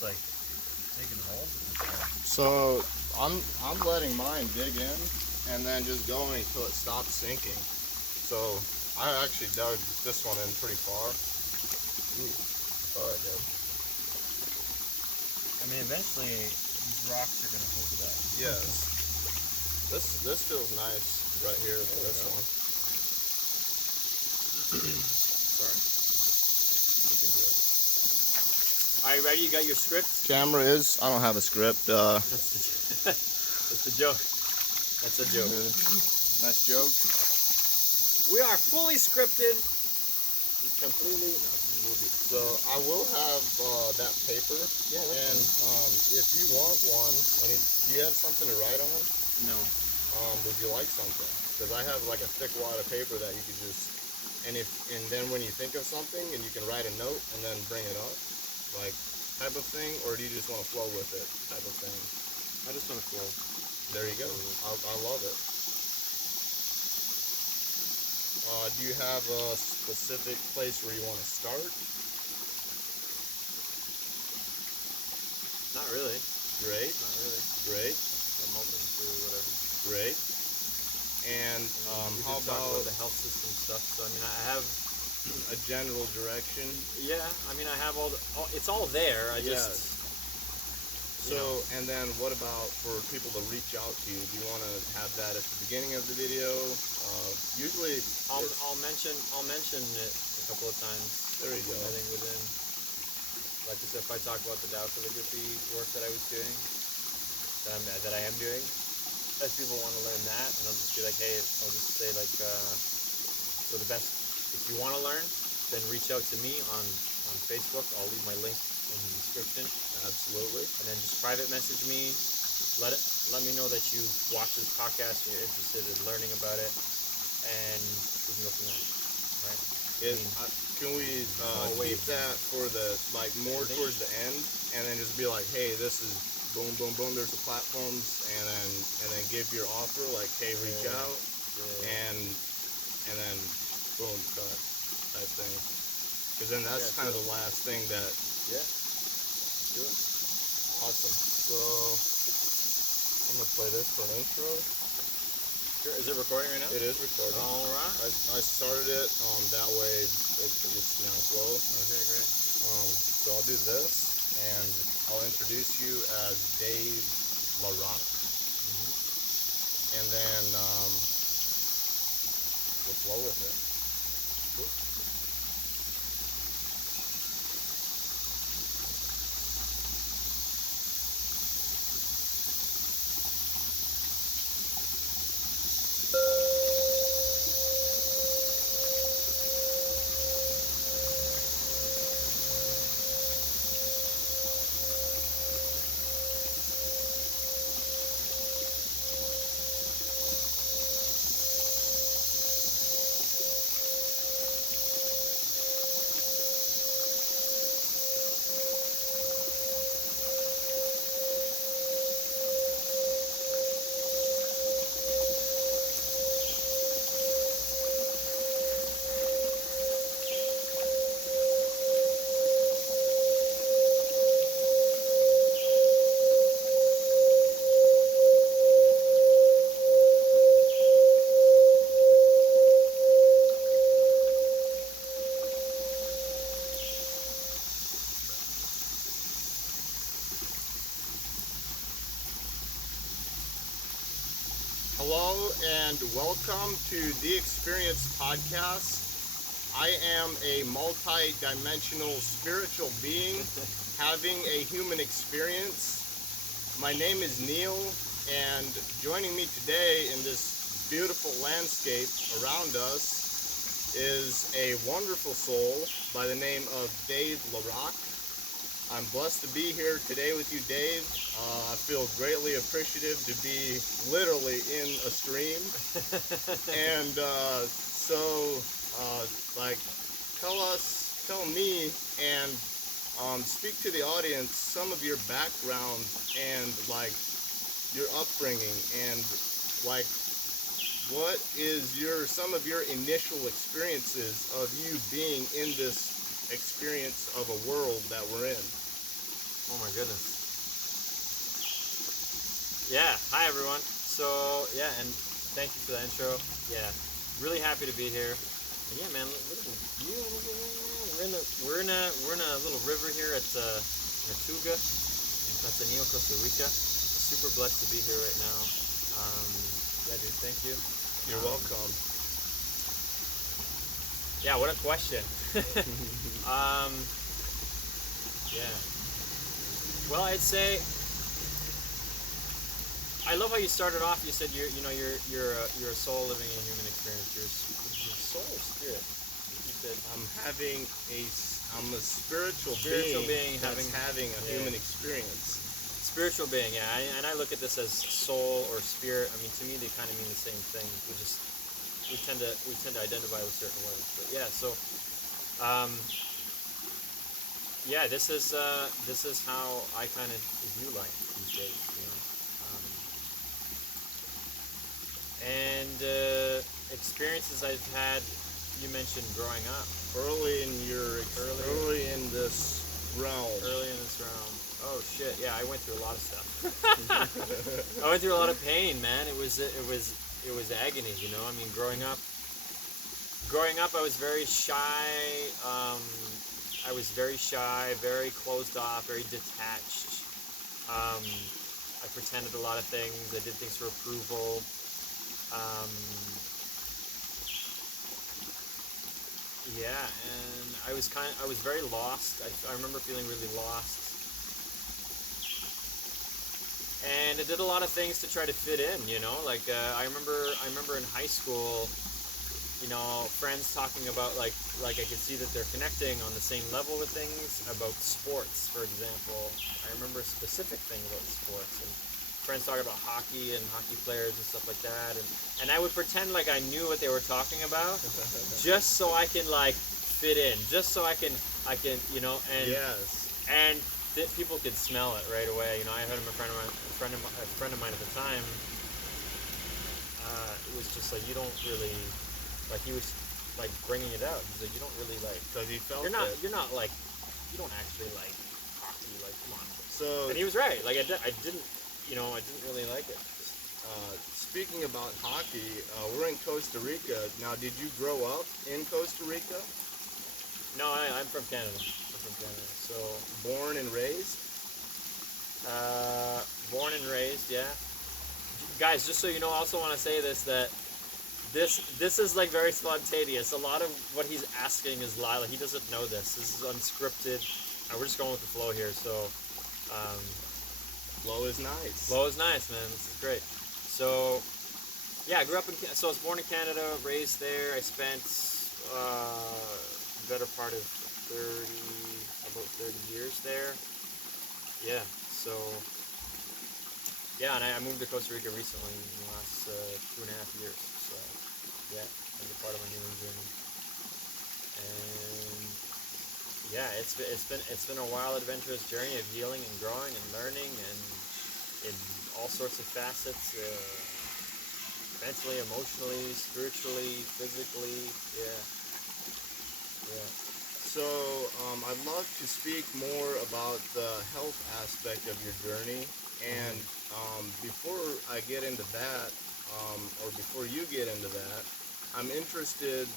just like digging holes in this thing. So I'm letting mine dig in and then just going till it stops sinking. So I actually dug this one in pretty far. Ooh, all right, dude. I mean, eventually these rocks are gonna hold it up. Yes. This feels nice right here for this one. Sorry. You can do it. All right, ready? You got your script? Camera is. I don't have a script. That's the joke. That's a joke. Nice joke. We are fully scripted. It's completely no. We'll be. So I will have that paper. Yeah. And if you want one, do you have something to write on? No. Would you like something? Because I have like a thick wad of paper that you could just, and then when you think of something and you can write a note and then bring it up, like type of thing, or do you just want to flow with it type of thing? I just want to flow. There you go. I love it. Do you have a specific place where you want to start? Not really. Great. Not really. Great. I'm open to whatever. Great. And We how can talk about the health system stuff? So I mean, I have. a general direction? Yeah, I mean, I have it's all there. I Yes. just. So, and then what about for people to reach out to you? Do you want to have that at the beginning of the video? Usually, I'll mention it a couple of times. There you go. I think within, like I said, if I talk about the Tao calligraphy work that I was doing, that I am doing, if people want to learn that, and I'll just be like, hey, I'll just say like, so the best, if you want to learn, then reach out to me on Facebook. I'll leave my link in the description. Absolutely. And then just private message me. Let me know that you watch this podcast and you're interested in learning about it, and we can go from there. Right? Can we keep that for the more towards the end, and then just be like, hey, this is boom, boom, boom. There's the platforms, and then give your offer, like, hey, reach out, and then boom, cut type thing. Because then that's kind of the last thing that. Yeah. Let's do it. Awesome. So I'm gonna play this for an intro. Sure. Is it recording right now? It is recording. All right. I started it that way. It's now flow. Okay, great. So I'll do this, and I'll introduce you as Dave LaRock, and then we'll flow with it. Cool. Hello and welcome to The Experience Podcast. I am a multi-dimensional spiritual being having a human experience. My name is Neil, and joining me today in this beautiful landscape around us is a wonderful soul by the name of Dave LaRock. I'm blessed to be here today with you, Dave. I feel greatly appreciative to be literally in a stream. And tell me and speak to the audience some of your background and like your upbringing and like what is some of your initial experiences of you being in this experience of a world that we're in. Oh my goodness. Yeah. Hi everyone. So yeah, and thank you for the intro. Yeah, really happy to be here. And yeah, man, look at the view. We're in a little river here at Natuga in Patanillo, Costa Rica. Super blessed to be here right now. Yeah, dude, thank you. You're welcome. Yeah, what a question. Yeah. Well, I'd say I love how you started off. You said you're a soul living in a human experience. You're soul or spirit. You said I'm a spiritual being that's having a yeah. human experience. Spiritual being, yeah. And I look at this as soul or spirit. I mean, to me, they kind of mean the same thing. We tend to identify with certain words. But yeah, so yeah, this is how I kind of view life these days, you know. And experiences I've had. You mentioned growing up Early in this realm. early in this realm. Oh shit! Yeah, I went through a lot of stuff. I went through a lot of pain, man. It was agony, you know. I mean, growing up, I was very shy. I was very shy, very closed off, very detached. I pretended a lot of things. I did things for approval. Yeah, and I was very lost. I remember feeling really lost. And I did a lot of things to try to fit in, you know. Like I remember in high school, you know, friends talking about like I could see that they're connecting on the same level with things about sports, for example. I remember a specific thing about sports and friends talking about hockey and hockey players and stuff like that, and I would pretend like I knew what they were talking about, just so I can like fit in, just so I can you know, and Yes. and people could smell it right away. You know, I had a friend of mine at the time. It was just like you don't really like. He was like bringing it out. He's like, you don't really like. Because he felt You're not. it. You're not like. You don't actually like hockey. Like, come on. So, And he was right. Like I didn't. You know, I didn't really like it. speaking about hockey, we're in Costa Rica. Now, did you grow up in Costa Rica? No, I'm from Canada. I'm from Canada. So Born and raised? born and raised, yeah. Guys, just so you know, I also want to say this that this is like very spontaneous. A lot of what he's asking is live. Like, he doesn't know this. This is unscripted. We're just going with the flow here. So Flow is nice. flow is nice, man. This is great. So yeah, I grew up in. So I was born in Canada, raised there. I spent better part of about 30 years there. Yeah. So yeah, and I moved to Costa Rica recently in the last 2.5 years. So yeah, as a part of my healing journey. And yeah, it's been a wild, adventurous journey of healing and growing and learning and in all sorts of facets, mentally, emotionally, spiritually, physically. Yeah. So, I'd love to speak more about the health aspect of your journey. And before I get into that, or before you get into that, I'm interested,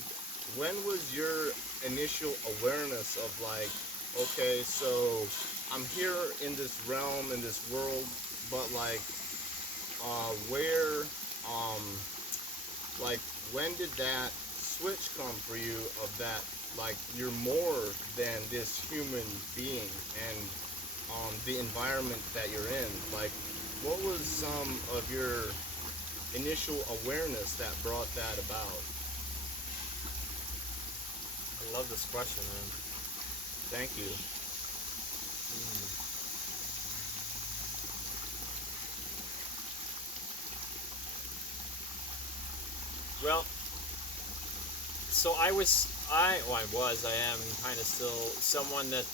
when was your initial awareness of like, okay, so I'm here in this realm, in this world, but like, like, when did that switch come for you of that, like, you're more than this human being and the environment that you're in? Like, what was some of your initial awareness that brought that about? I love this question, man. Thank you. Well, so I am kind of still someone that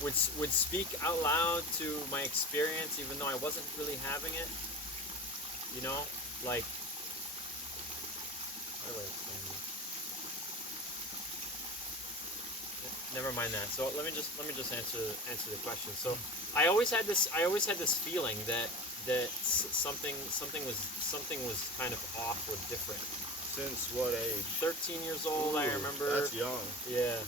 would speak out loud to my experience, even though I wasn't really having it. You know, like, how do I explain this? never mind that. So let me just answer the question. So I always had this feeling that something was kind of off or different. Since what age? 13 years old, I Ooh, remember. That's young. Yeah.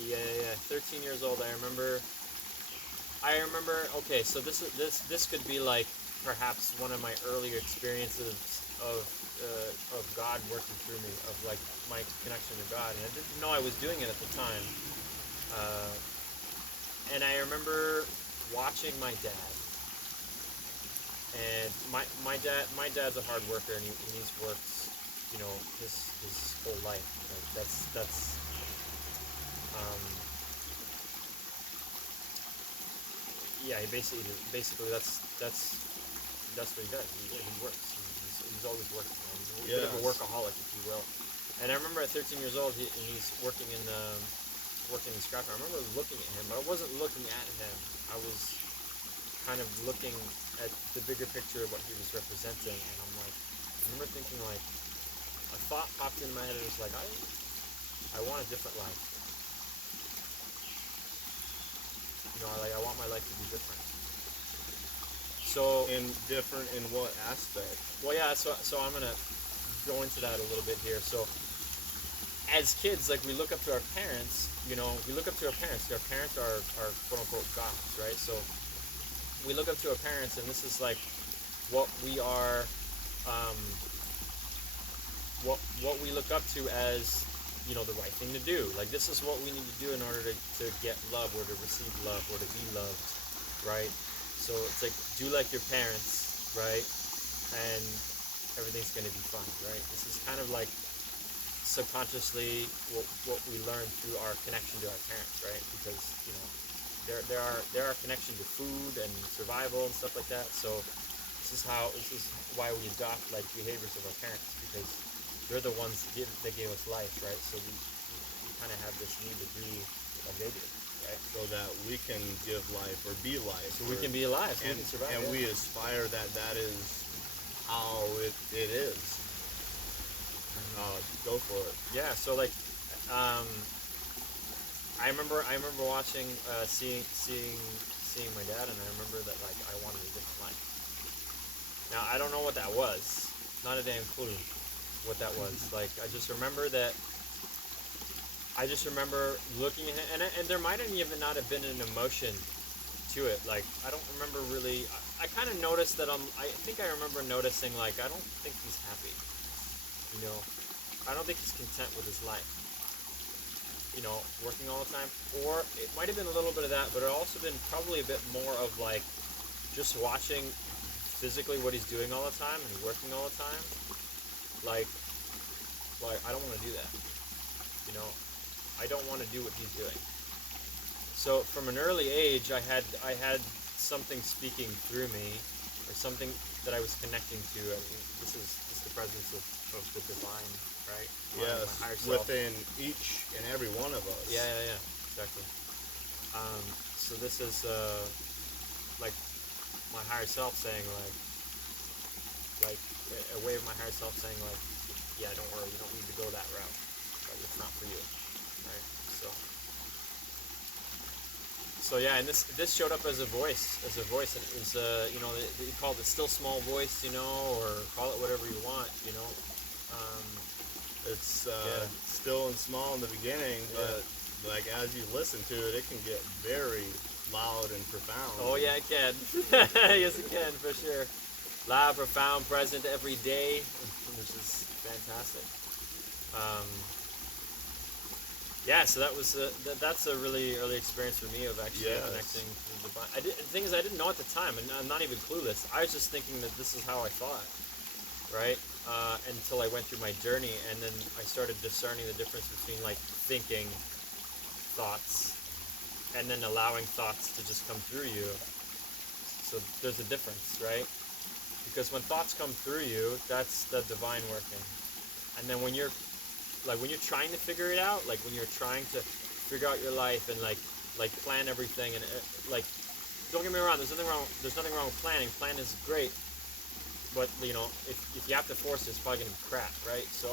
Yeah. 13 years old, I remember. Okay, so this could be like perhaps one of my earlier experiences of God working through me, of like my connection to God, and I didn't know I was doing it at the time. And I remember watching my dad, and my dad's a hard worker, and he's worked, you know, his whole life. Like that's yeah. He basically that's what he does. He works. He's always working. He's a bit of a workaholic, if you will. And I remember at 13 years old, he's working in scrap. I remember looking at him, but I wasn't looking at him. I was kind of looking at the bigger picture of what he was representing, and I remember thinking like, a thought popped into my head, and it was like, I want a different life. You know, I want my life to be different. So, Different in what aspect? well, yeah. So I'm gonna go into that a little bit here. So, as kids, like, we look up to our parents. You know, we look up to our parents. Our parents are quote unquote gods, right? So we look up to our parents, and this is like what we are, what we look up to as, you know, the right thing to do. Like, this is what we need to do in order to get love, or to receive love, or to be loved, right? So it's like, do like your parents, right? And everything's going to be fine, right? This is kind of like subconsciously what we learn through our connection to our parents, right? Because, you know, there are connection to food and survival and stuff like that. So this is why we adopt like behaviors of our parents, because they're the ones that gave us life, right? So we kind of have this need to be like they did, right? So that we can give life or be life. So we can be alive, so and we can survive. And we aspire that is how it is. Go for it. Yeah. So like, I remember watching, seeing my dad, and I remember that like I wanted a different life. Now I don't know what that was. Not a damn clue what that was. Like, I just remember looking at him, and there might even not have been an emotion to it. Like, I don't remember really. I kind of noticed that I think I remember noticing, like, I don't think he's happy. You know, I don't think he's content with his life. You know, working all the time. Or it might have been a little bit of that, but it also been probably a bit more of like just watching physically what he's doing all the time and working all the time. Like I don't want to do that. You know, I don't want to do what he's doing. So from an early age, I had something speaking through me, or something that I was connecting to. I mean, this is the presence of the divine, right? Yes, my higher self. within each and every one of us. Yeah, exactly. So this is like my higher self saying, like a way of my higher self saying, like, yeah, don't worry, you don't need to go that route. Like, it's not for you, right? So yeah, and this showed up as a voice, and it was, you know, they called it still small voice, you know, or call it whatever you want, you know. It's still and small in the beginning, but like as you listen to it, it can get very loud and profound. Oh yeah, it can. Yes, it can, for sure. Loud, profound, present every day, which is fantastic. Yeah, so that was that's a really early experience for me of actually connecting to the divine. The thing is, I didn't know at the time, and I'm not even clueless. I was just thinking that this is how I thought, right? Until I went through my journey, and then I started discerning the difference between like thinking thoughts and then allowing thoughts to just come through you. So there's a difference, right? Because when thoughts come through you, that's the divine working. And then when you're trying to figure it out, like when you're trying to figure out your life and like plan everything, and like, don't get me wrong, there's nothing wrong with planning. Plan is great, but you know, if you have to force it, it's probably gonna be crap, right? So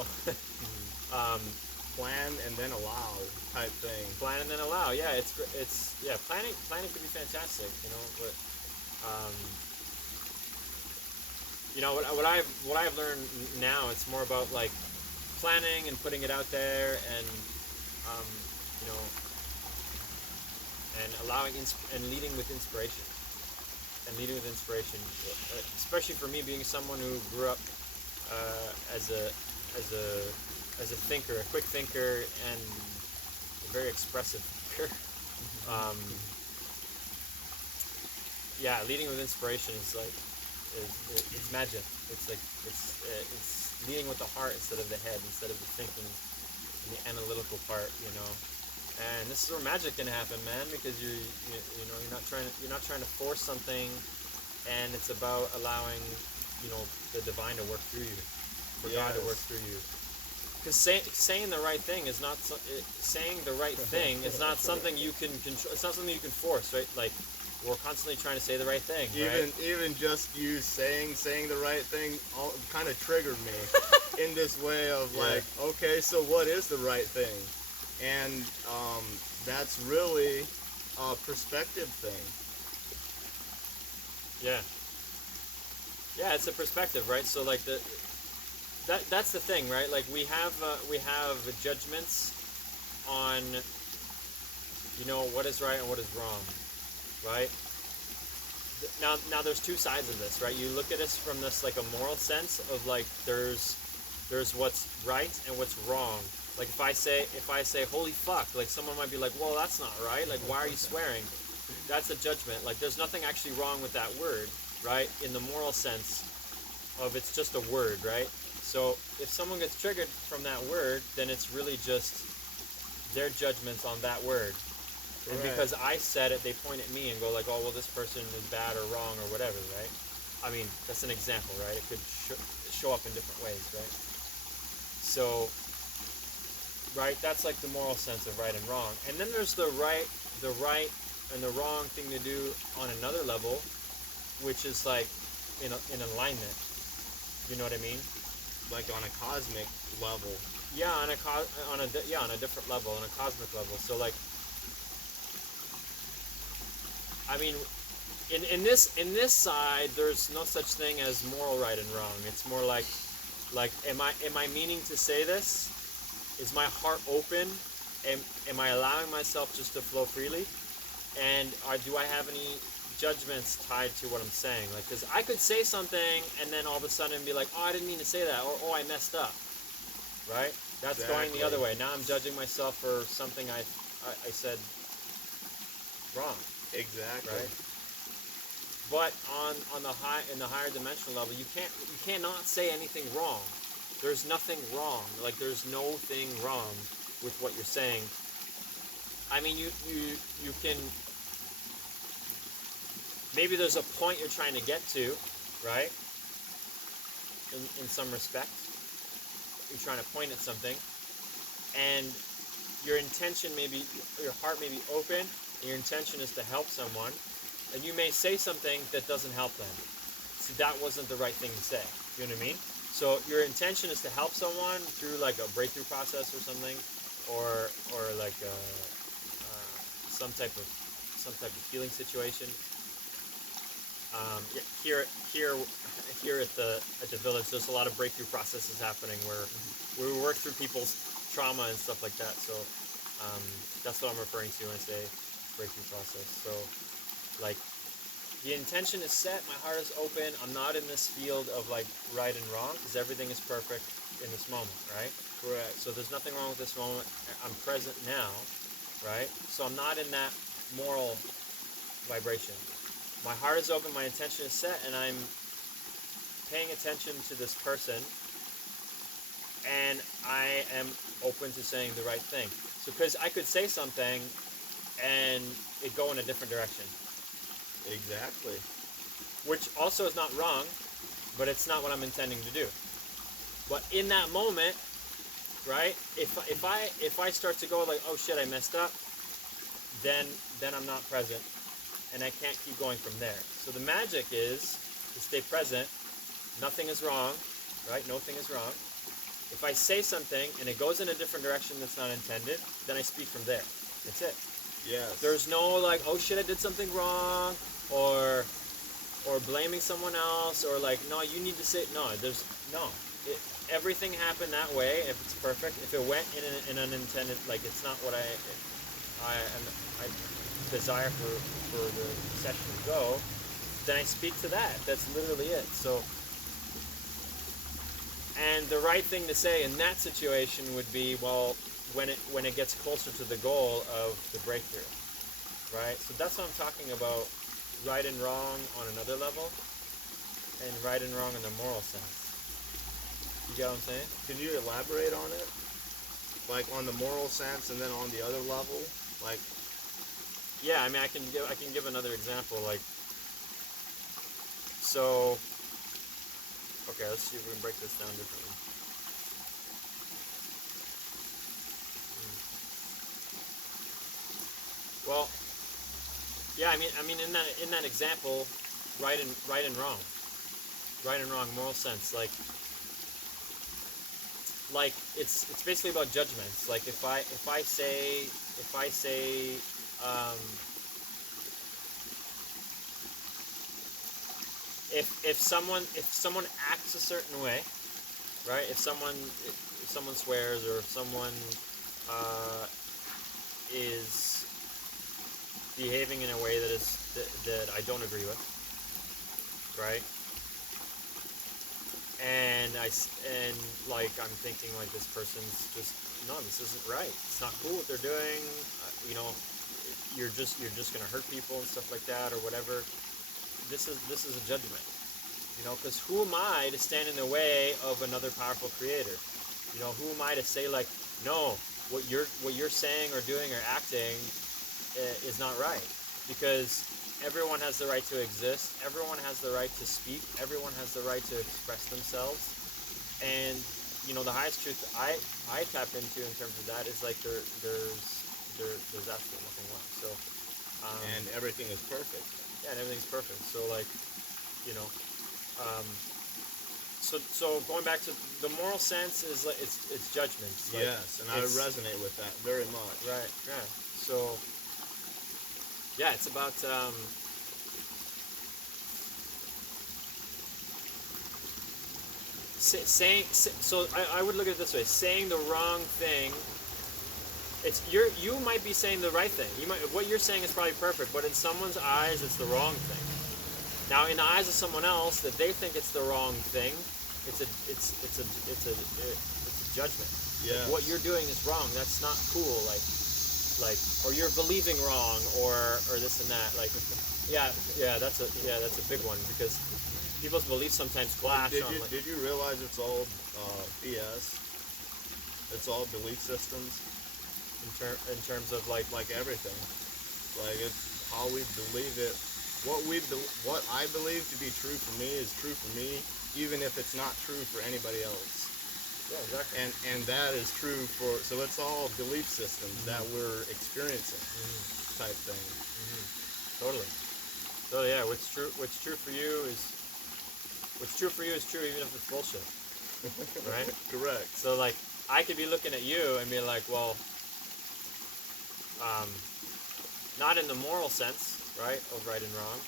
plan and then allow type thing. Plan and then allow. Yeah, it's yeah. Planning can be fantastic. You know, but you know what I've learned now. It's more about like planning and putting it out there, and you know, and and leading with inspiration. Especially for me, being someone who grew up as a thinker, a quick thinker, and a very expressive thinker. Yeah, leading with inspiration is like it's magic. It's like it's leading with the heart instead of the head, instead of the thinking and the analytical part. You know. And this is where magic can happen, man, because you know you're not trying to force something, and it's about allowing, you know, the divine to work through you, for God to work through you. Because saying the right thing is not saying the right thing is not something you can control. It's not something you can force, right? Like we're constantly trying to say the right thing. Even just you saying the right thing kind of triggered me in this way of like, okay, so what is the right thing? And that's really a perspective thing. Yeah, it's a perspective, right? So like that's the thing, right? Like we have judgments on, you know, what is right and what is wrong, right? Now there's two sides of this, right? You look at this from this like a moral sense of like there's what's right and what's wrong. Like if I say holy fuck, like someone might be like, well, that's not right. Like why are you swearing? That's a judgment. Like there's nothing actually wrong with that word, right? In the moral sense of it's just a word, right? So if someone gets triggered from that word, then it's really just their judgments on that word. And because I said it, they point at me and go like, oh, well, this person is bad or wrong or whatever, right? I mean, that's an example, right? It could show up in different ways, right? So, right, that's like the moral sense of right and wrong. And then there's the right and the wrong thing to do on another level, which is like in alignment. You know what I mean? Like on a cosmic level. Yeah, on a different level, on a cosmic level. So like, I mean, in this side, there's no such thing as moral right and wrong. It's more like am I meaning to say this? Is my heart open? Am I allowing myself just to flow freely? And do I have any judgments tied to what I'm saying? Like, because I could say something and then all of a sudden be like, oh, I didn't mean to say that, or oh, I messed up. Right? That's going the other way. Now I'm judging myself for something I said wrong. Exactly. Right? But in the higher dimensional level, you cannot say anything wrong. There's nothing wrong. Like there's no thing wrong with what you're saying. I mean, you can, maybe there's a point you're trying to get to, right? In some respect, you're trying to point at something, and your intention your heart may be open, and your intention is to help someone, and you may say something that doesn't help them. See, that wasn't the right thing to say. You know what I mean? So your intention is to help someone through like a breakthrough process or something, or like some type of healing situation. Here at the village, there's a lot of breakthrough processes happening where we work through people's trauma and stuff like that. So that's what I'm referring to when I say breakthrough process. So like the intention is set, my heart is open. I'm not in this field of like right and wrong because everything is perfect in this moment, right? Correct. So there's nothing wrong with this moment. I'm present now, right? So I'm not in that moral vibration. My heart is open, my intention is set, and I'm paying attention to this person, and I am open to saying the right thing. So because I could say something and it go in a different direction. Exactly. Which also is not wrong, but it's not what I'm intending to do. But in that moment, right? If I start to go like, oh shit, I messed up, then I'm not present, and I can't keep going from there. So the magic is to stay present. Nothing is wrong, right? No thing is wrong. If I say something and it goes in a different direction that's not intended, then I speak from there. That's it. Yes. There's no like, oh shit, I did something wrong, or blaming someone else, or like, no, you need to say no. There's no. Everything happened that way. If it's perfect, if it went in an unintended, like it's not what I desire for the session to go, then I speak to that. That's literally it. So. And the right thing to say in that situation would be, well, when it gets closer to the goal of the breakthrough, right? So that's what I'm talking about, right and wrong on another level, and right and wrong in the moral sense. You get what I'm saying? Can you elaborate on it? Like on the moral sense, and then on the other level, like. Yeah, I mean, I can give another example, like. So. Okay, let's see if we can break this down differently. Well, yeah, I mean, in that example, right and wrong, moral sense, like it's basically about judgments. Like if I say if someone acts a certain way, right? If someone swears, or if someone is behaving in a way that I don't agree with, right? And like I'm thinking like this person's just, no, this isn't right. It's not cool what they're doing. You're just gonna hurt people and stuff like that, or whatever. This is a judgment, because who am I to stand in the way of another powerful creator? Who am I to say like, no, what you're saying or doing or acting is not right? Because everyone has the right to exist. Everyone has the right to speak. Everyone has the right to express themselves. And the highest truth I tap into in terms of that is like there's absolutely nothing wrong. So and everything is perfect. Yeah, and everything's perfect. So like, so going back to the moral sense is like it's judgments. Like, yes, and I resonate with that very much. Right. Yeah. So yeah, it's about saying. So I would look at it this way: saying the wrong thing. You might be saying the right thing. What you're saying is probably perfect, but in someone's eyes, it's the wrong thing. Now, in the eyes of someone else, that they think it's the wrong thing, it's a judgment. Yeah. Like, what you're doing is wrong. That's not cool. Like, or you're believing wrong, or this and that. Like, that's a big one, because people's beliefs sometimes clash. Did you realize it's all BS? It's all belief systems. In terms of like everything, like it's how we believe it. What I believe to be true for me is true for me, even if it's not true for anybody else. Yeah, exactly. And that is true for. So it's all belief systems that we're experiencing, type thing. Totally. So yeah, what's true for you is true, even if it's bullshit. Right? Correct. So like, I could be looking at you and be like, well. Not in the moral sense, right, of right and wrong.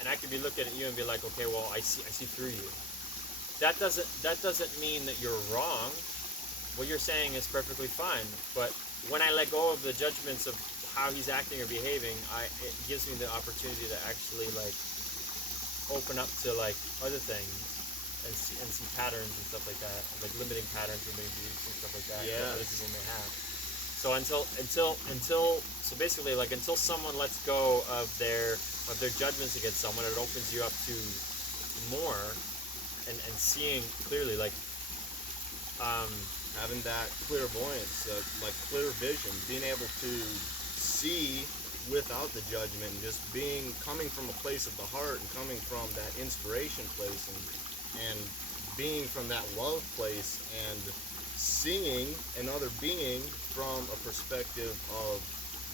And I could be looking at you and be like, okay, well, I see through you. That doesn't mean that you're wrong. What you're saying is perfectly fine. But when I let go of the judgments of how he's acting or behaving, it gives me the opportunity to actually like open up to like other things. And see patterns and stuff like that, like limiting patterns or maybe beliefs and stuff like that that other people may have. So so basically, like until someone lets go of their judgments against someone, it opens you up to more and seeing clearly, like having that clairvoyance, like clear vision, being able to see without the judgment, just coming from a place of the heart and coming from that inspiration place and being from that love place and seeing another being from a perspective of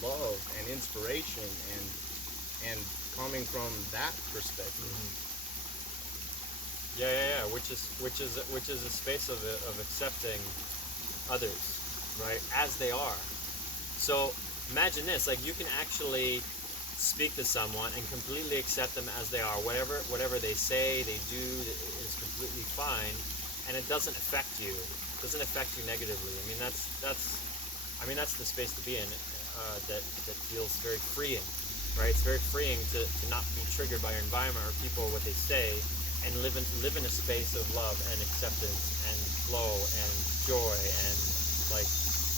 love and inspiration and coming from that perspective. Yeah. Which is a space of accepting others, right, as they are. So imagine this: like you can actually speak to someone and completely accept them as they are. Whatever they say, they do is completely fine, and it doesn't affect you. It doesn't affect you negatively. I mean, that's the space to be in. That feels very freeing, right? It's very freeing to not be triggered by your environment or people or what they say, and live in a space of love and acceptance and flow and joy, and like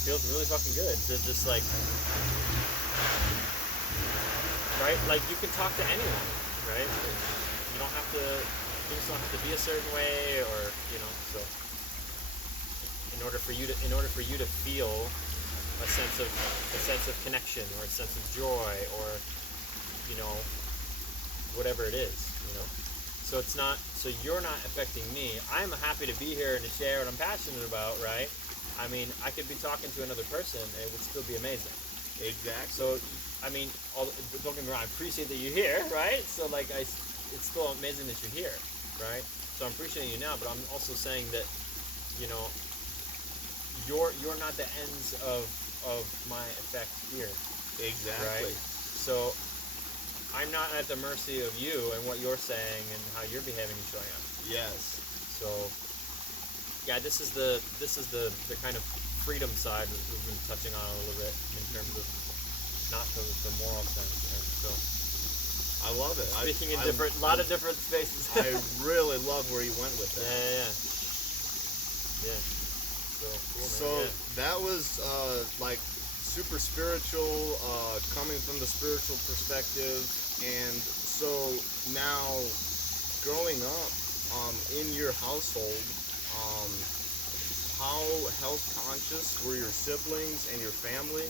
feels really fucking good to just like, right? Like you can talk to anyone, right? You don't have to. Things don't have to be a certain way, or So in order for you to feel a sense of connection, or a sense of joy, or you know whatever it is, So it's not. So you're not affecting me. I'm happy to be here and to share what I'm passionate about, right? I mean, I could be talking to another person and it would still be amazing. Exactly. So, I mean, don't get me wrong. I appreciate that you're here, right? So, like, it's still amazing that you're here, right? So I'm appreciating you now, but I'm also saying that, you know, you're not the ends of my effect here, Exactly. right? So I'm not at the mercy of you and what you're saying and how you're behaving and showing up. Yes. So, yeah, this is the kind of freedom side that we've been touching on a little bit in terms of not the moral sense. And so, I love it. speaking in a lot of different spaces. I really love where you went with that. Yeah. So cool, man. So that was like super spiritual, coming from the spiritual perspective, and so now growing up in your household, how health conscious were your siblings and your family,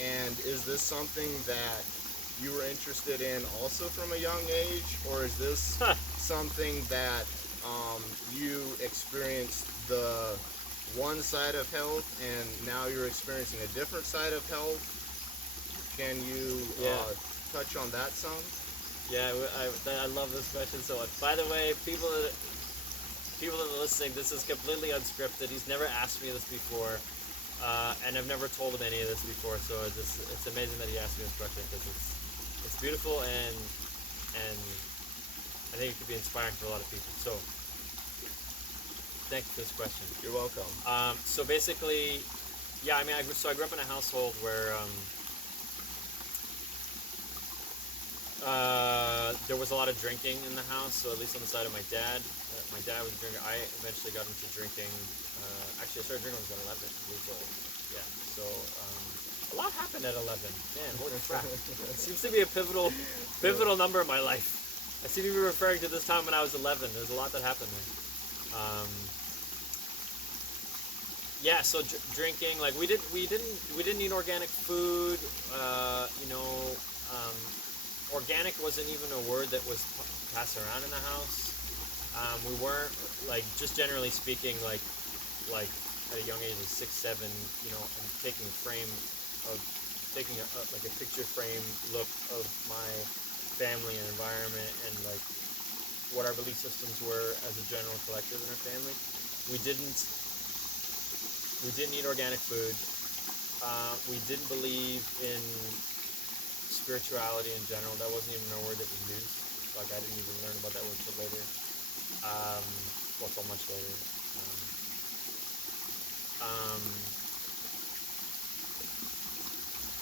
and is this something that you were interested in also from a young age, or is this something that you experienced the one side of health and now you're experiencing a different side of health? Can you touch on that some? Yeah, I love this question so much. By the way, people that are listening, this is completely unscripted. He's never asked me this before, and I've never told him any of this before. So it's amazing that he asked me this question, because it's beautiful, and I think it could be inspiring for a lot of people. So thank you for this question. You're welcome. So basically, yeah, I mean, I grew up in a household where there was a lot of drinking in the house. So at least on the side of my dad was a drinker. I eventually got into drinking. Actually, I started drinking when I was 11 years old. Yeah. So a lot happened at 11. Man, holy crap! It seems to be a pivotal number in my life. I seem to be referring to this time when I was 11. There's a lot that happened there. Yeah, so drinking, like we didn't eat organic food. Organic wasn't even a word that was passed around in the house. We weren't, like, just generally speaking, like at a young age of 6, 7, and taking a picture frame look of my family and environment, and like what our belief systems were as a general collective in our family. We didn't eat organic food. We didn't believe in spirituality in general. That wasn't even a word that we used. Like, I didn't even learn about that word until later. Well, so much later.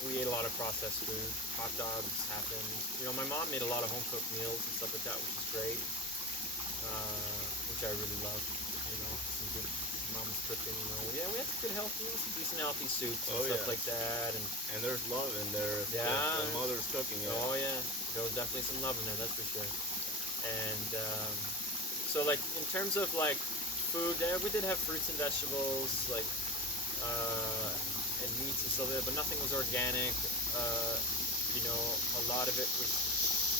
We ate a lot of processed food. Hot dogs happened. My mom made a lot of home-cooked meals and stuff like that, which is great. Which I really love. Some good mom's cooking. Yeah, we had some good healthy, some decent healthy soups and stuff like that. And there's love in there. Yeah. The mother's cooking it. Oh yeah, there was definitely some love in there. That's for sure. And so, like, in terms of like food, we did have fruits and vegetables, like and meats and stuff like that, but nothing was organic. A lot of it was,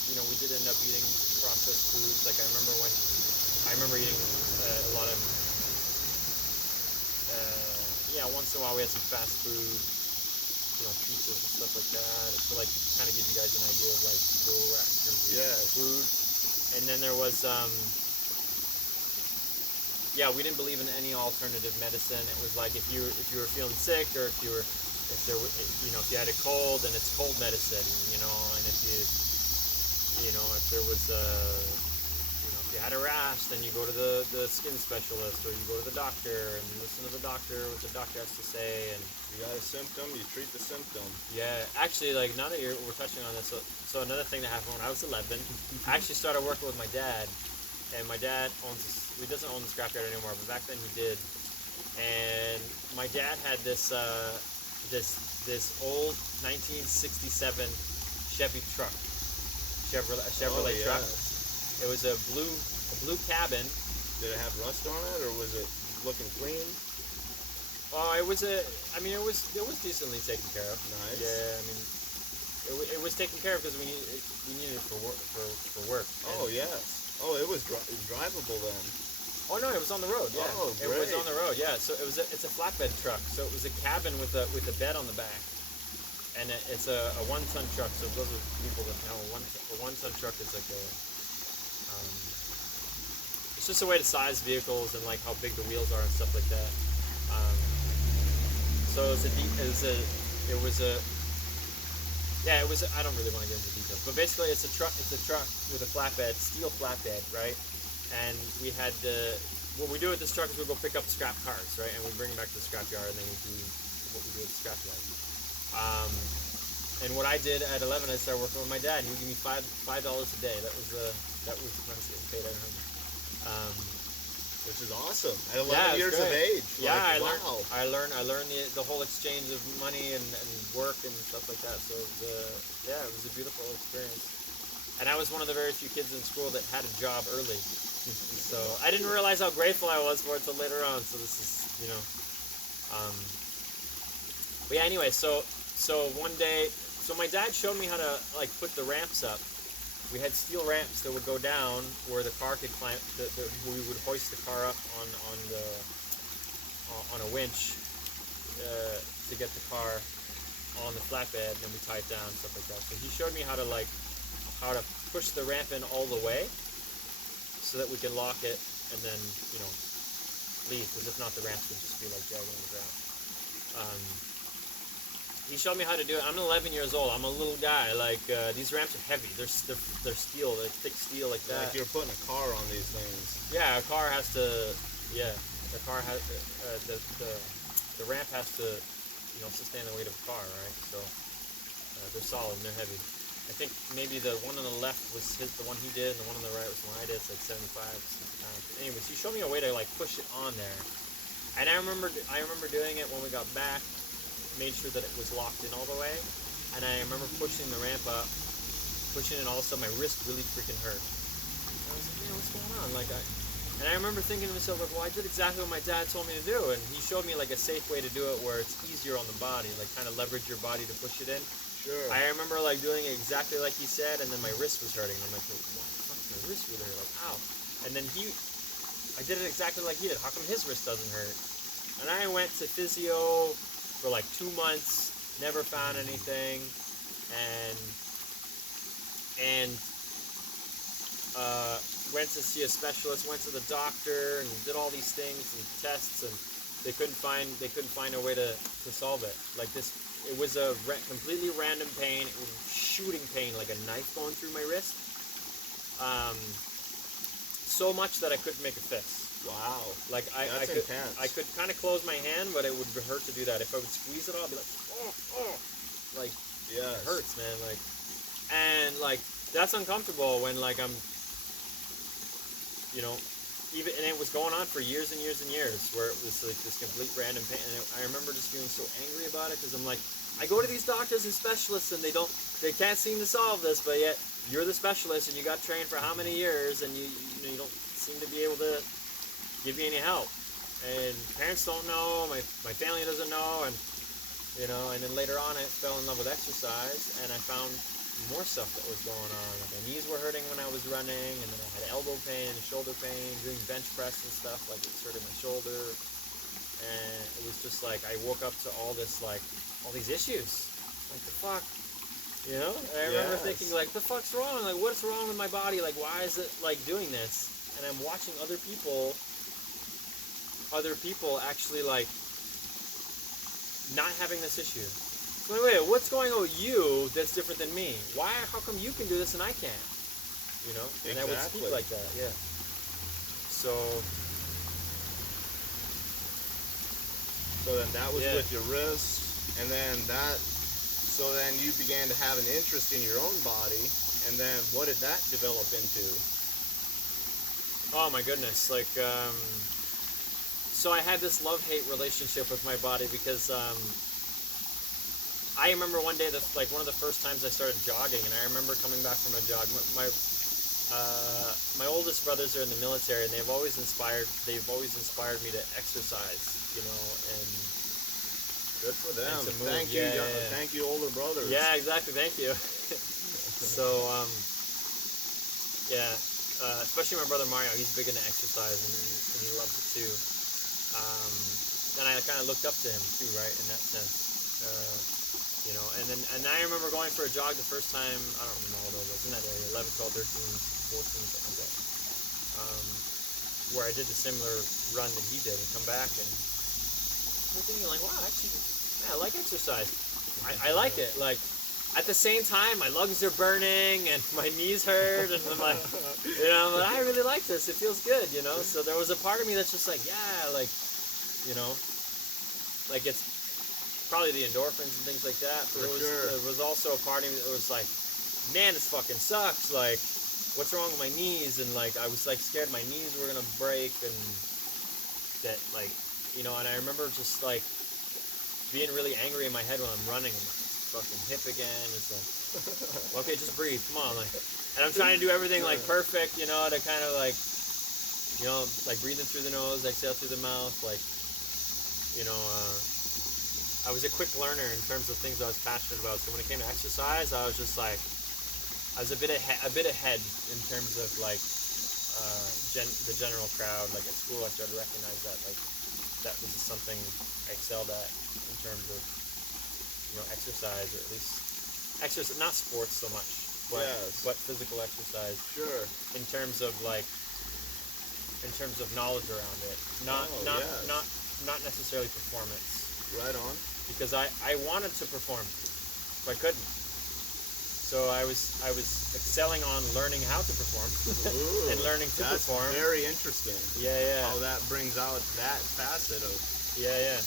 we did end up eating processed foods. Like, I remember eating a lot of, once in a while we had some fast food, pizzas and stuff like that, to like kind of give you guys an idea of like where we're at in terms of food. And then there was yeah, we didn't believe in any alternative medicine. It was like if you were feeling sick, or if there were, if you had a cold, then it's cold medicine, and if if there was if you had a rash, then you go to the skin specialist, or you go to the doctor and you listen to the doctor, what the doctor has to say. And You got a symptom, you treat the symptom. yeah, actually, like now that we're touching on this, so another thing that happened when I was 11, I actually started working with my dad, and my dad he doesn't own the scrapyard anymore, but back then he did. And my dad had this old 1967 Chevy truck, Chevrolet truck. Yes. It was a blue cabin. Did it have rust on it, or was it looking clean? Oh, it was decently taken care of. Nice. Yeah, I mean, it was taken care of because we needed it for work. Oh, yes. Oh, it was drivable then. Oh no, it was on the road. Yeah, Oh, it was great. on the road. Yeah, so it's a flatbed truck. So it was a cabin with a bed on the back, and it's a 1-ton truck. So those are people that know, a 1-ton truck is like it's just a way to size vehicles and like how big the wheels are and stuff like that. So I don't really want to get into details, but basically it's a truck with a flatbed, steel flatbed, right? And we had what we do with this truck is we go pick up scrap cars, right? And we bring them back to the scrapyard, and then we do what we do at the scrapyard. And what I did at 11, I started working with my dad. He would give me $5 a day. That was when I was getting paid. I remember. Which is awesome. At 11 Yeah, it was years of great. age. Yeah, Like, wow. I learned the whole exchange of money and work and stuff like that. So it was a beautiful experience. And I was one of the very few kids in school that had a job early. So I didn't realize how grateful I was for it till later on. So this is, but yeah, anyway, so one day, so my dad showed me how to like put the ramps up. We had steel ramps that would go down where the car could climb. We would hoist the car up on a winch to get the car on the flatbed, and then we tie it down and stuff like that. So he showed me how to push the ramp in all the way, so that we can lock it and then leave. Because if not, the ramps would just be like dragging on the ground. He showed me how to do it. I'm 11 years old. I'm a little guy. Like these ramps are heavy. They're steel, like thick steel, like that. Like you're putting a car on these things. Yeah, a car has to. Yeah, the car has the ramp has to, sustain the weight of a car, right? So they're solid and they're heavy. I think maybe the one on the left was the one he did, and the one on the right was the one I did. It's like 75, 60 pounds. Anyways, he showed me a way to like push it on there, and I remember doing it when we got back. Made sure that it was locked in all the way, and I remember pushing the ramp up, and all of a sudden my wrist really freaking hurt. And I was like, man, what's going on? And I remember thinking to myself, like, well, I did exactly what my dad told me to do, and he showed me like a safe way to do it where it's easier on the body, like kind of leverage your body to push it in. Sure. I remember like doing it exactly like he said, and then my wrist was hurting. I'm like, well, what the fuck's my wrist really hurt? Like, ow. And then I did it exactly like he did. How come his wrist doesn't hurt? And I went to physio for like 2 months, never found anything, and went to see a specialist, went to the doctor, and did all these things and tests, and they couldn't find a way to solve it. Like this, it was a completely random pain. It was shooting pain, like a knife going through my wrist. So much that I couldn't make a fist. Wow. Like That's intense. I could kind of close my hand, but it would hurt to do that. If I would squeeze it, I'd be like, oh, like Yes. it hurts, man. Like, and like that's uncomfortable when like I'm, and it was going on for years and years and years, where it was like this complete random pain. And I remember just feeling so angry about it because I'm like, I go to these doctors and specialists and they can't seem to solve this, but yet you're the specialist and you got trained for how many years and you don't seem to be able to give you any help. And parents don't know, my family doesn't know, and and then later on I fell in love with exercise, and I found more stuff that was going on. Like my knees were hurting when I was running, and then I had elbow pain and shoulder pain, doing bench press and stuff, like it was hurting my shoulder. And it was just like I woke up to all these issues. Like the fuck? And I remember thinking like, the fuck's wrong? Like what's wrong with my body? Like why is it like doing this? And I'm watching other people other people actually like not having this issue. So wait, what's going on with you that's different than me? Why? How come you can do this and I can't? You know, and I would speak Exactly. like that. Yeah. So then that was Yeah. with your wrist, and then so then you began to have an interest in your own body, and then what did that develop into? oh my goodness, like so I had this love-hate relationship with my body because I remember one day that like one of the first times I started jogging, and I remember coming back from a jog. My oldest brothers are in the military, and they've always inspired me to exercise, you know, and Good for them. to move. Thank you, Yeah. thank you, older brothers. Yeah, exactly. Thank you. So, yeah, especially my brother Mario, he's big into exercise, and he loves it too. And I kind of looked up to him too, right, in that sense. You know, and I remember going for a jog the first time. I don't remember how old I was in that area, 11, 12, 13, 14, something like that. Where I did the similar run that he did, and come back and I'm thinking like, wow, actually, man, I like exercise. I like it. Like at the same time, my lungs are burning and my knees hurt, and I'm like, you know, but I really like this. It feels good, you know. So there was a part of me that's just like, yeah, like, you know, like it's probably the endorphins and things like that. But there was also a part of me that was like, man, this fucking sucks. Like, what's wrong with my knees? And like, I was like scared my knees were gonna break, and that like, you know. And I remember just like being really angry in my head when I'm running. I'm like, fucking hip again. It's like, well, okay, just breathe. Come on, like. And I'm trying to do everything like perfect, you know, to kind of like, you know, like breathing through the nose, exhale through the mouth, like, you know. I was a quick learner in terms of things I was passionate about. So when it came to exercise, I was just like, I was a bit ahead in terms of like the general crowd. Like at school, I started to recognize that like that was something I excelled at in terms of, you know, exercise, or at least exercise, not sports so much, but physical exercise. Sure. In terms of knowledge around it, not necessarily performance. Right on. Because I wanted to perform, but I couldn't. So I was excelling on learning how to perform and learning to perform. That's very interesting. Yeah. How that brings out that facet of. Yeah.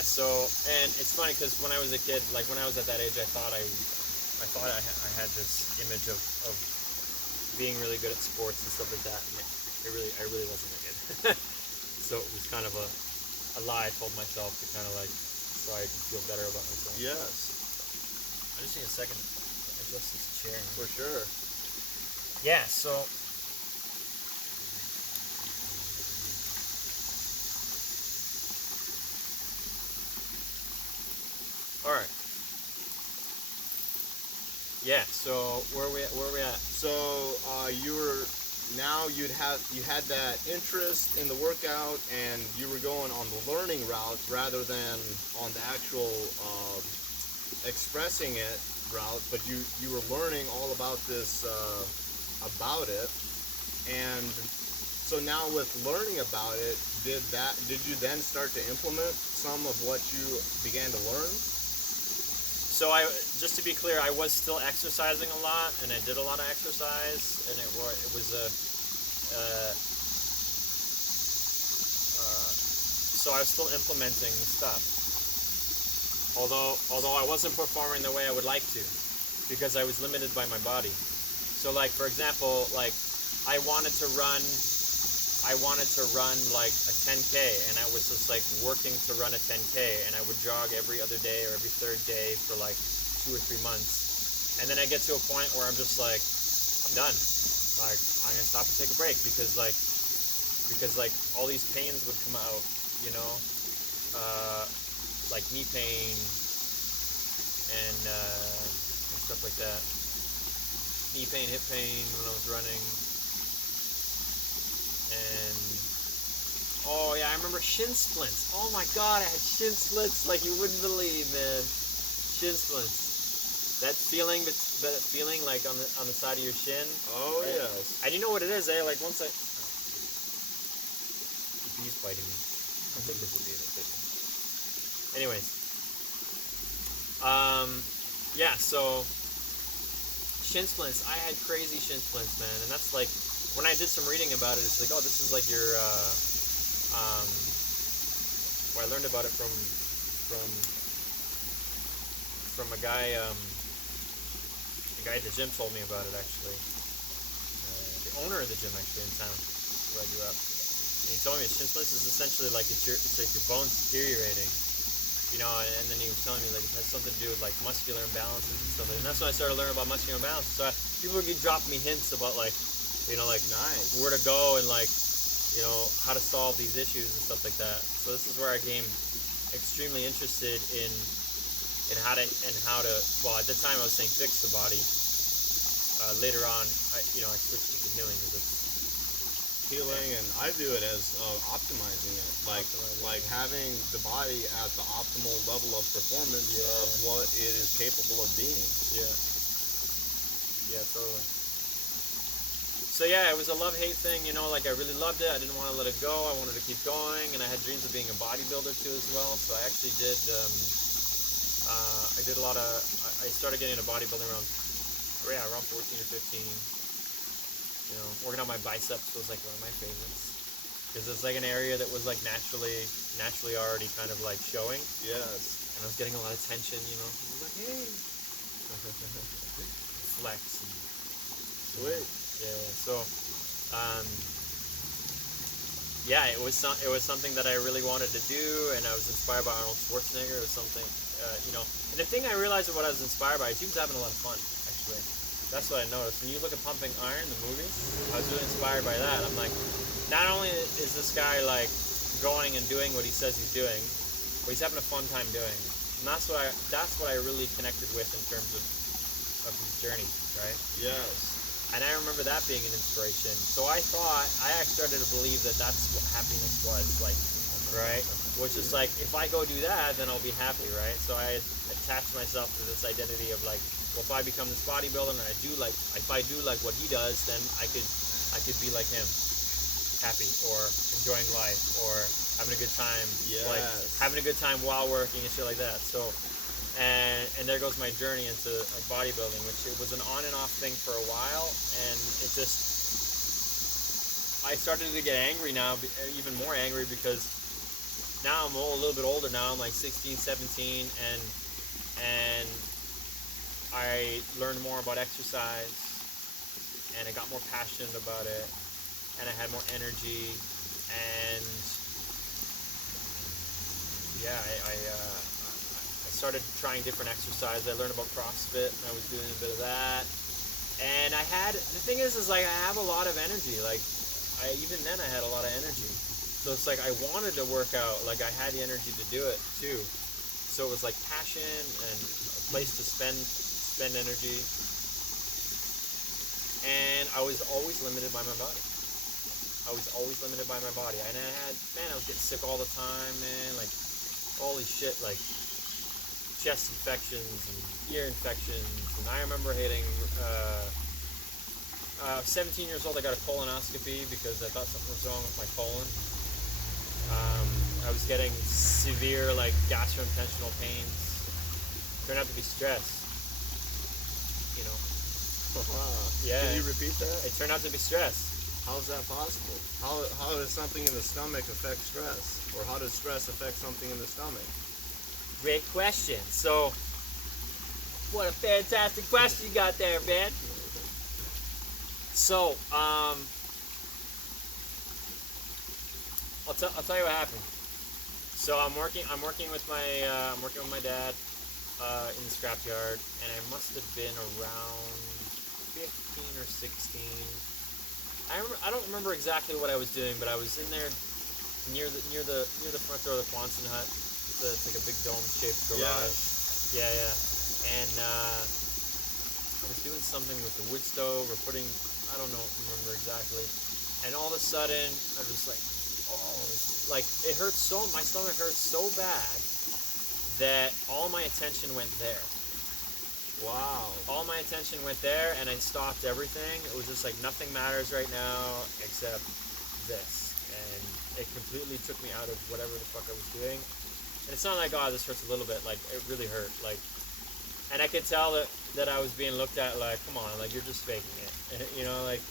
So, and it's funny because when I was a kid, like when I was at that age, I thought I had this image of being really good at sports and stuff like that, and I really wasn't that good. So it was kind of a lie I told myself to kind of like, so I could feel better about myself. Yes. I just need a second to adjust this chair. For sure. Yeah, so all right. Yeah, so where are we at? So you had that interest in the workout, and you were going on the learning route rather than on the actual expressing it route, but you were learning all about this about it. And so now with learning about it, did you then start to implement some of what you began to learn? So just to be clear, I was still exercising a lot, and I did a lot of exercise, and it was so I was still implementing the stuff. Although I wasn't performing the way I would like to, because I was limited by my body. So like, for example, like I wanted to run like a 10K, and I was just like working to run a 10K, and I would jog every other day or every third day for like 2 or 3 months. And then I get to a point where I'm just like, I'm done. Like, I'm gonna stop and take a break because all these pains would come out, you know, like knee pain and stuff like that. Knee pain, hip pain when I was running. And oh yeah, I remember shin splints. Oh my god, I had shin splints like you wouldn't believe, man. Shin splints. That feeling like on the side of your shin. Oh yes. And you know what it is, eh? Like once bees biting me. I think this will be the big one. Anyways, yeah. So shin splints. I had crazy shin splints, man, and that's like when I did some reading about it. It's like, oh, this is like your. Well, I learned about it from a guy. The guy at the gym told me about it actually. The owner of the gym actually in town where I grew up. And he told me shin splints is essentially like it's like your bones deteriorating, you know. And then he was telling me like it has something to do with like muscular imbalances and stuff. And that's when I started learning about muscular imbalances. So people would drop me hints about like, you know, like Nice. where to go and like, you know, how to solve these issues and stuff like that. So this is where I became extremely interested in how to. Well, at the time I was saying fix the body. Later on, I switched it to healing because it's Healing, and I view it as optimizing it, like having the body at the optimal level of performance of what it is capable of being. Yeah, totally. So yeah, it was a love-hate thing, you know, like I really loved it. I didn't want to let it go. I wanted to keep going, and I had dreams of being a bodybuilder too as well. So I actually did. I did a lot of. I started getting into bodybuilding around 14 or 15. You know, working on my biceps was like one of my favorites because it's like an area that was like naturally already kind of like showing. Yes. And I was getting a lot of tension, you know. I was like, hey, flex. And, Sweet. yeah. So, yeah, it was something that I really wanted to do, and I was inspired by Arnold Schwarzenegger. It was something, you know. And the thing I realized of what I was inspired by is he was having a lot of fun, actually. That's what I noticed. When you look at Pumping Iron, the movie, I was really inspired by that. I'm like, not only is this guy like going and doing what he says he's doing, but he's having a fun time doing it. And that's what I really connected with in terms of his journey, right? Yes. And I remember that being an inspiration. So I started to believe that that's what happiness was like, right? Which is like, if I go do that, then I'll be happy, right? So I had attached myself to this identity of like, well, if I become this bodybuilder and if I do like what he does, then I could be like him, happy or enjoying life or having a good time, like having a good time while working and shit like that. So, and there goes my journey into like bodybuilding, which it was an on and off thing for a while, and it just, I started to get angry now, even more angry because now I'm a little bit older now. I'm like 16, 17, and I learned more about exercise, and I got more passionate about it, and I had more energy, and yeah, I started trying different exercise. I learned about CrossFit, and I was doing a bit of that, and the thing is like I have a lot of energy. Like even then I had a lot of energy, so it's like I wanted to work out. Like I had the energy to do it too. So it was like passion and a place to spend energy, and I was always limited by my body. And I was getting sick all the time, man. Like holy shit, like chest infections and ear infections. And I remember hitting 17 years old. I got a colonoscopy because I thought something was wrong with my colon. I was getting severe like gastrointestinal pains. Turned out to be stress. You know. Yeah. Can you repeat that? It turned out to be stress. How is that possible? How does something in the stomach affect stress? Or how does stress affect something in the stomach? Great question. So, what a fantastic question you got there, man. So, I'll tell you what happened. So I'm working with my dad in the scrapyard, and I must have been around 15 or 16. I don't remember exactly what I was doing, but I was in there near the front door of the Quonset hut. It's like a big dome-shaped garage. Yeah. And I was doing something with the wood stove or I don't remember exactly. And all of a sudden, I was just like, like it hurt my stomach hurt so bad that all my attention went there. Wow. All my attention went there, and I stopped everything. It was just like nothing matters right now except this. and it completely took me out of whatever the fuck I was doing. And it's not like, oh, this hurts a little bit. Like, it really hurt. Like, and I could tell that I was being looked at like, come on, like, you're just faking it. You know, like,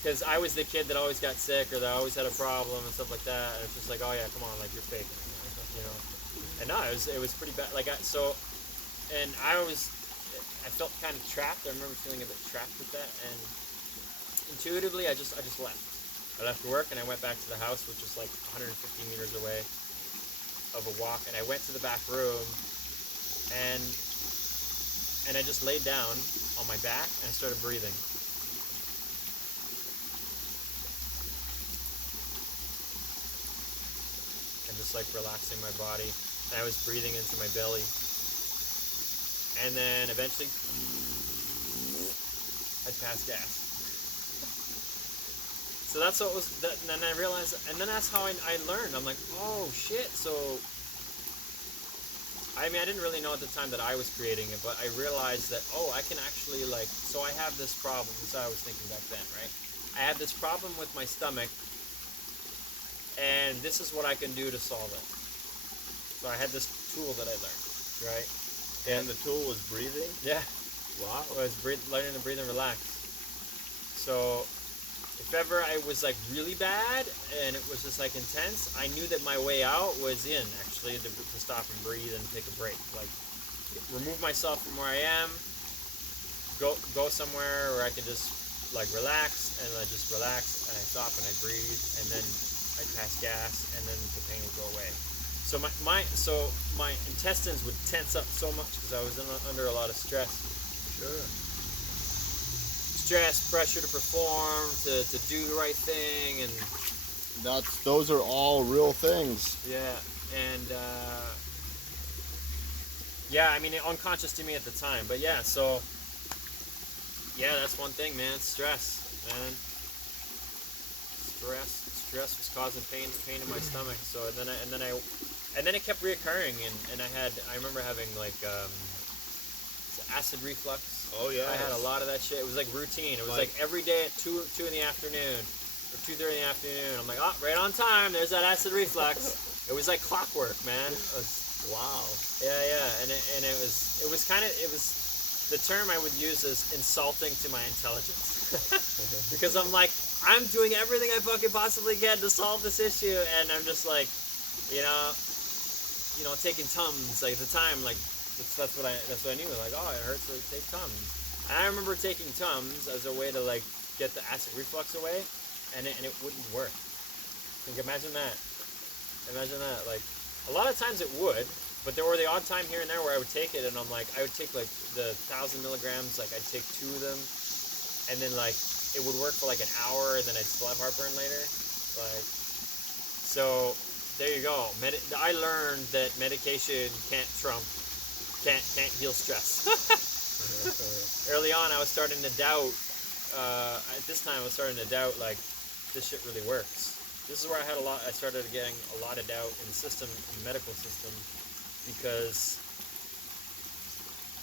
because I was the kid that always got sick or that always had a problem and stuff like that. And it's just like, oh yeah, come on, like, you're faking it. You know. And no, it was pretty bad. Like, and I felt kind of trapped. I remember feeling a bit trapped with that. And intuitively, I just left. I left work and I went back to the house, which was like 150 meters away of a walk, and I went to the back room and I just laid down on my back and I started breathing. And just like relaxing my body. And I was breathing into my belly. And then eventually I passed gas. So that's what was, and then I realized, and then that's how I learned. I'm like, oh shit, so, I mean, I didn't really know at the time that I was creating it, but I realized that, oh, I can actually, like, so I have this problem, this is how I was thinking back then, right? I have this problem with my stomach, and this is what I can do to solve it. So I had this tool that I learned, right? And the tool was breathing? Yeah. Wow. I was learning to breathe and relax. So, if ever I was like really bad and it was just like intense, I knew that my way out was in, actually, to stop and breathe and take a break. Like, remove myself from where I am, go somewhere where I can just like relax, and I just relax and I stop and I breathe, and then I pass gas, and then the pain will go away. So my intestines would tense up so much because I was under a lot of stress. Sure. Stress, pressure to perform, to do the right thing, and Those are all real things. yeah, and yeah, I mean, unconscious to me at the time, but yeah, so yeah, that's one thing, man. Stress, man. Stress was causing pain in my stomach. So and then it kept reoccurring, and I remember having like acid reflux. Oh yeah. I had a lot of that shit. It was like routine. It was like every day at 2 in the afternoon or 2:30 in the afternoon. I'm like, oh, right on time. There's that acid reflux. It was like clockwork, man. Wow. Yeah, and it was kind of, the term I would use is insulting to my intelligence. Because I'm like, I'm doing everything I fucking possibly can to solve this issue, and I'm just like, you know, taking Tums. Like at the time, like that's what I knew. Like, oh, it hurts to take Tums. And I remember taking Tums as a way to like get the acid reflux away, and it wouldn't work. Like, imagine that. Like, a lot of times it would, but there were the odd time here and there where I would take it, and I'm like, I would take like the 1,000 milligrams, like I'd take 2 of them, and then like it would work for like an hour, and then I'd still have heartburn later. Like, so there you go. I learned that medication can't heal stress. Early on, I was starting to doubt. At this time, I was starting to doubt, like, this shit really works. This is where I started getting a lot of doubt in the system, in the medical system, because,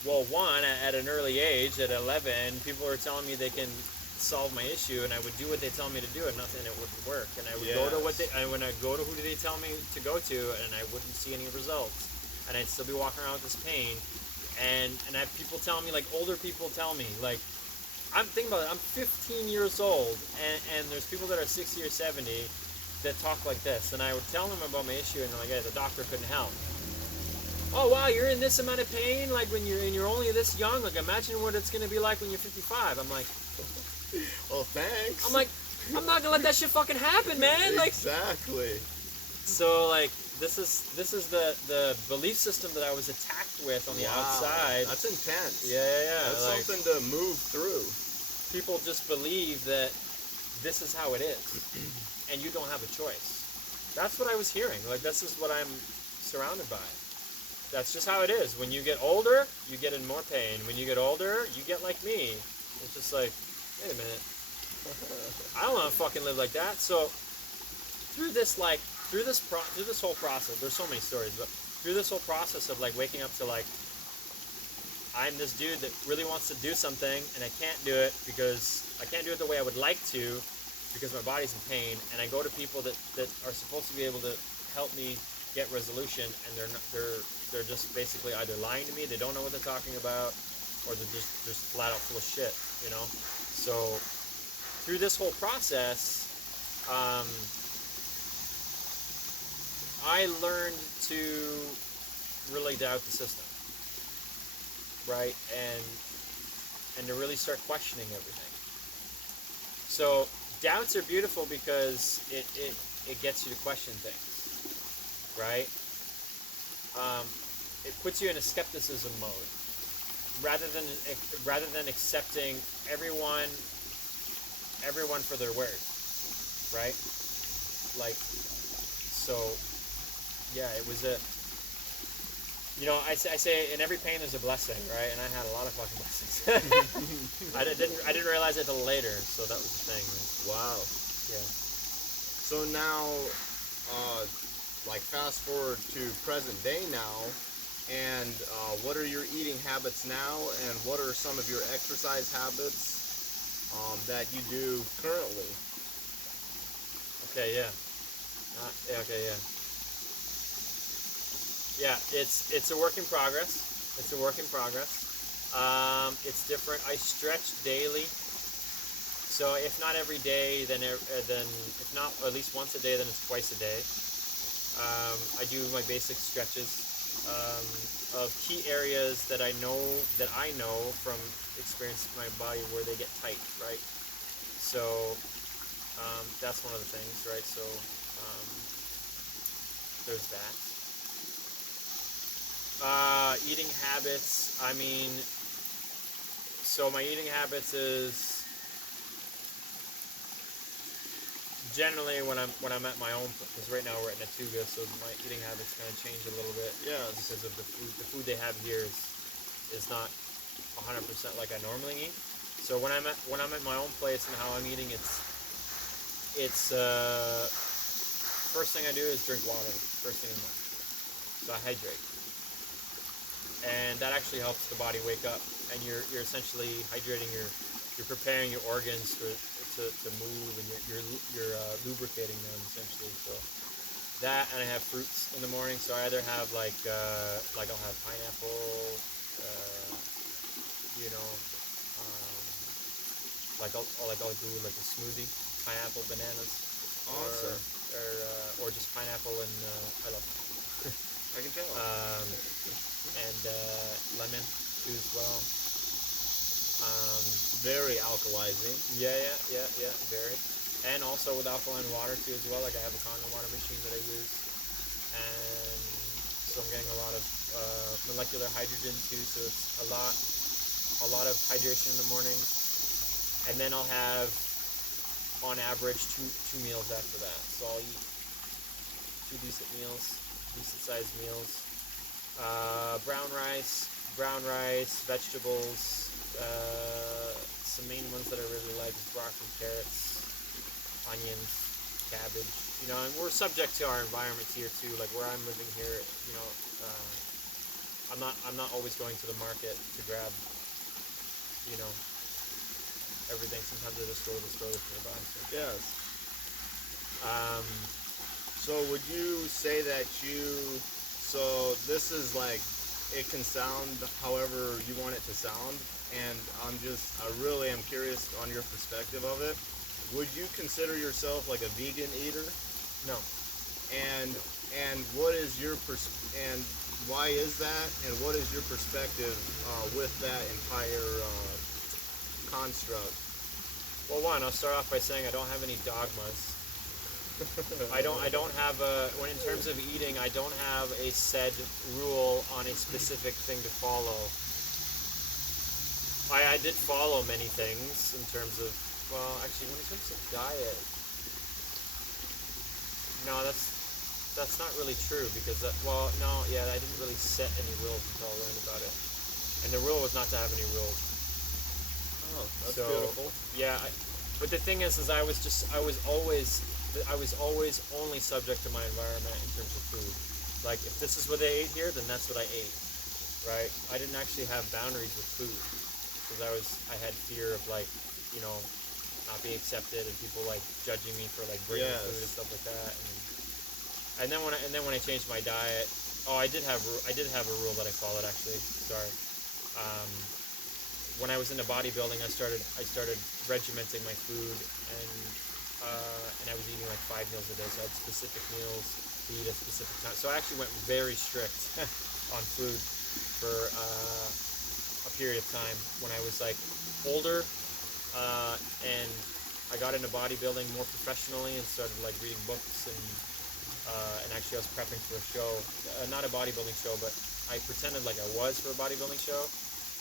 well, one, at an early age, at 11, people were telling me they can solve my issue, and I would do what they tell me to do, and nothing, it wouldn't work. And I would go to when I go to who do they tell me to go to, and I wouldn't see any results, and I'd still be walking around with this pain. And I have people telling me, like older people tell me, like, I'm thinking about it, I'm 15 years old, and there's people that are 60 or 70 that talk like this, and I would tell them about my issue, and they're like, yeah, the doctor couldn't help. Oh wow, you're in this amount of pain, like when you're only this young, like imagine what it's gonna be like when you're 55. I'm like, well, thanks. I'm like, I'm not gonna let that shit fucking happen, man. Like, exactly. So like, this is the belief system that I was attacked with on the outside. That's intense. Yeah. That's like, something to move through. People just believe that this is how it is, and you don't have a choice. That's what I was hearing. Like, this is what I'm surrounded by. That's just how it is. When you get older, you get in more pain. When you get older, you get like me. It's just like, wait a minute. I don't want to fucking live like that. So through this whole process, there's so many stories, but through this whole process of like waking up to like, I'm this dude that really wants to do something and I can't do it because I can't do it the way I would like to, because my body's in pain, and I go to people that are supposed to be able to help me get resolution, and they're just basically either lying to me, they don't know what they're talking about, or they're just flat out full of shit, you know. So through this whole process, I learned to really doubt the system, right, and to really start questioning everything. So doubts are beautiful because it gets you to question things, right? It puts you in a skepticism mode rather than accepting everyone for their word, right? Like, so yeah, it was a, you know, I say in every pain there's a blessing, right? And I had a lot of fucking blessings. I didn't realize it till later, so that was the thing. Wow. Yeah. So now, like fast forward to present day now, and what are your eating habits now, and what are some of your exercise habits that you do currently? Okay. Yeah. Okay. Yeah. Yeah. It's a work in progress. It's a work in progress. It's different. I stretch daily. So if not every day, then if not at least once a day, then it's twice a day. I do my basic stretches of key areas that I know from experience in my body where they get tight, right? So that's one of the things, right? So there's that. Eating habits. I mean, so my eating habits is generally when I'm at my own, because right now we're at Natuga, so my eating habits kind of change a little bit. Yeah. Because of the food. The food they have here is not 100% like I normally eat. So when I'm at my own place and how I'm eating, it's first thing I do is drink water first thing in the morning. So I hydrate, and that actually helps the body wake up. And you're essentially hydrating you're preparing your organs to move, and you're lubricating them essentially. So that, and I have fruits in the morning. So I either have like I'll have pineapple, you know, like I'll do like a smoothie, pineapple, bananas, Awesome. or just pineapple and I love pineapple. I can tell. And lemon too as well. Very alkalizing. Yeah, very. And also with alkaline water too as well. Like I have a Kangen water machine that I use, and so I'm getting a lot of molecular hydrogen too. So it's a lot of hydration in the morning, and then I'll have, on average, two meals after that. So I'll eat two decent sized meals. Brown rice, vegetables. Some main ones that I really like is broccoli, carrots, onions, cabbage. You know, and we're subject to our environments here too. Like where I'm living here, you know, I'm not always going to the market to grab, you know, everything. Sometimes I just go to the store that's nearby. So. Yes. So would you say that so this is like, it can sound however you want it to sound, and I really am curious on your perspective of it. Would you consider yourself like a vegan eater? No. And what is your and why is that? And what is your perspective with that entire construct? Well, one, I'll start off by saying I don't have any dogmas. I don't have in terms of eating, I don't have a said rule on a specific thing to follow. I did follow many things in terms of, well, actually, when it comes to diet, no, that's not really true, because I didn't really set any rules until I learned about it, and the rule was not to have any rules. Oh, that's so, beautiful. Yeah, but the thing is I was always only subject to my environment in terms of food. Like, if this is what they ate here, then that's what I ate, right? I didn't actually have boundaries with food, because I had fear of, like, you know, not being accepted and people like judging me for like bringing Yes. food and stuff like that. And then when I changed my diet, oh, I did have a rule that I followed actually. Sorry. Um, when I was into bodybuilding, I started regimenting my food, and I was eating like 5 meals a day. So I had specific meals to eat at specific times. So I actually went very strict on food for a period of time when I was like older, and I got into bodybuilding more professionally and started like reading books and actually I was prepping for a show, not a bodybuilding show, but I pretended like I was for a bodybuilding show,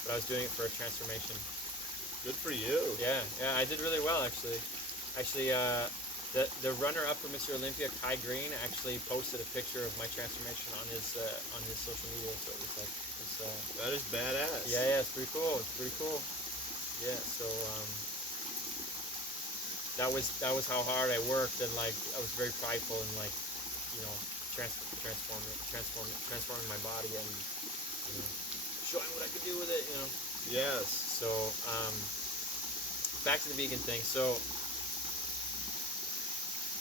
but I was doing it for a transformation. Good for you. Yeah, I did really well actually. The runner-up for Mr. Olympia, Kai Green, actually posted a picture of my transformation on his social media. So it was like, That is badass. yeah, it's pretty cool. Yeah, so that was how hard I worked, and like I was very prideful and like, transforming my body and showing what I could do with it. Yes. So back to the vegan thing. So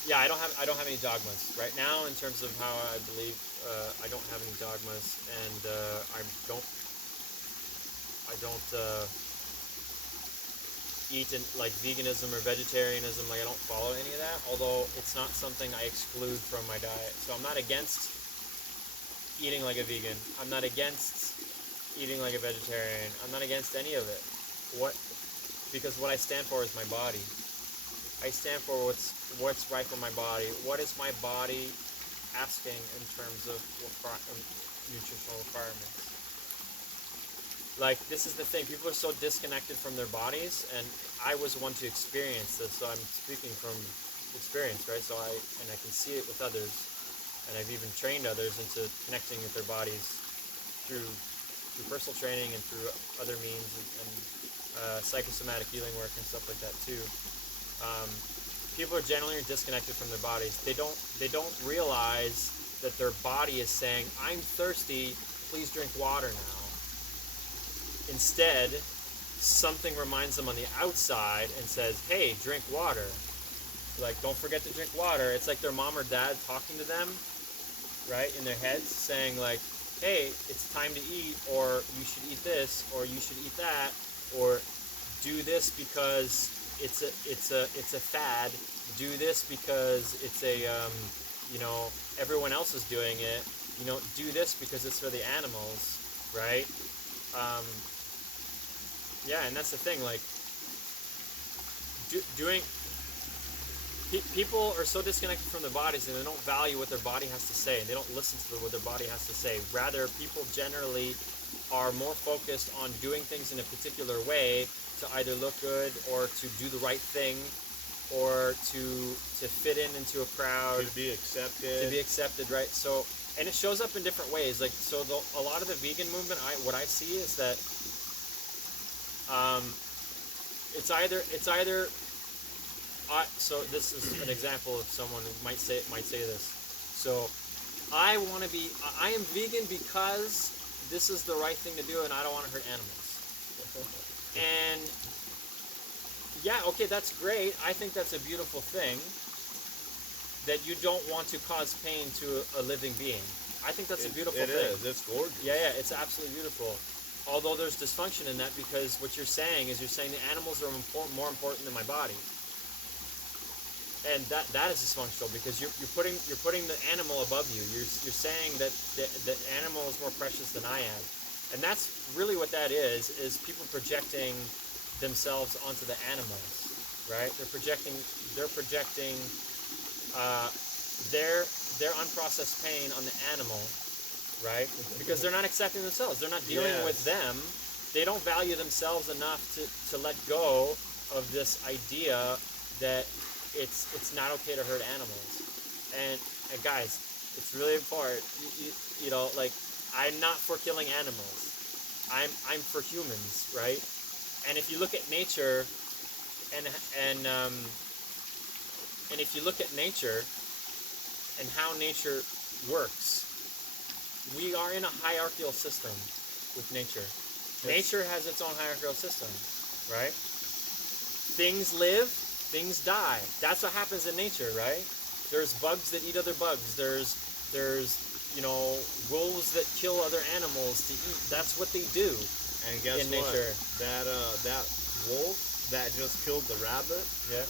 yeah, I don't have any dogmas right now in terms of how I believe. I don't have any dogmas, and I don't eat in like veganism or vegetarianism. Like I don't follow any of that. Although it's not something I exclude from my diet. So I'm not against eating like a vegan. I'm not against eating like a vegetarian. I'm not against any of it. Because what I stand for is my body. I stand for what's right for my body. What is my body asking in terms of nutritional requirements? Like, this is the thing. People are so disconnected from their bodies, and I was one to experience this, so I'm speaking from experience, right? So I can see it with others, and I've even trained others into connecting with their bodies through personal training and through other means and psychosomatic healing work and stuff like that too. People are generally disconnected from their bodies. They don't realize that their body is saying, "I'm thirsty, please drink water now." Instead, something reminds them on the outside and says, "Hey, drink water." Like, don't forget to drink water. It's like their mom or dad talking to them, right, in their heads, saying like, "Hey, it's time to eat," or "You should eat this," or "You should eat that," or "Do this because it's a fad. Do this because it's everyone else is doing it. Do this because it's for the animals," right? Yeah, and that's the thing. Like, people are so disconnected from their bodies, and they don't value what their body has to say, and they don't listen to what their body has to say. Rather, people generally are more focused on doing things in a particular way to either look good or to do the right thing or to fit into a crowd, To be accepted, right? So, and it shows up in different ways. Like, so a lot of the vegan movement, what I see is that it's either so this is an example of someone who might say this. So I am vegan because this is the right thing to do, and I don't want to hurt animals. And yeah, okay, that's great. I think that's a beautiful thing, that you don't want to cause pain to a living being. I think that's a beautiful thing. It is. It's gorgeous. Yeah, it's absolutely beautiful. Although there's dysfunction in that, because what you're saying is the animals are more important than my body. And that is dysfunctional, because you're putting the animal above you. You're saying that the animal is more precious than I am. And that's really what that is people projecting themselves onto the animals, right? They're projecting their unprocessed pain on the animal, right? Because they're not accepting themselves. They're not dealing with them. They don't value themselves enough to let go of this idea that it's not okay to hurt animals. And guys, it's really important. Like, I'm not for killing animals. I'm for humans, right? And if you look at nature, and if you look at nature and how nature works, we are in a hierarchical system with nature. Nature has its own hierarchical system, right? Things live things die. That's what happens in nature, right? There's bugs that eat other bugs. There's wolves that kill other animals to eat. That's what they do. And guess in what? nature. That wolf that just killed the rabbit, Yeah.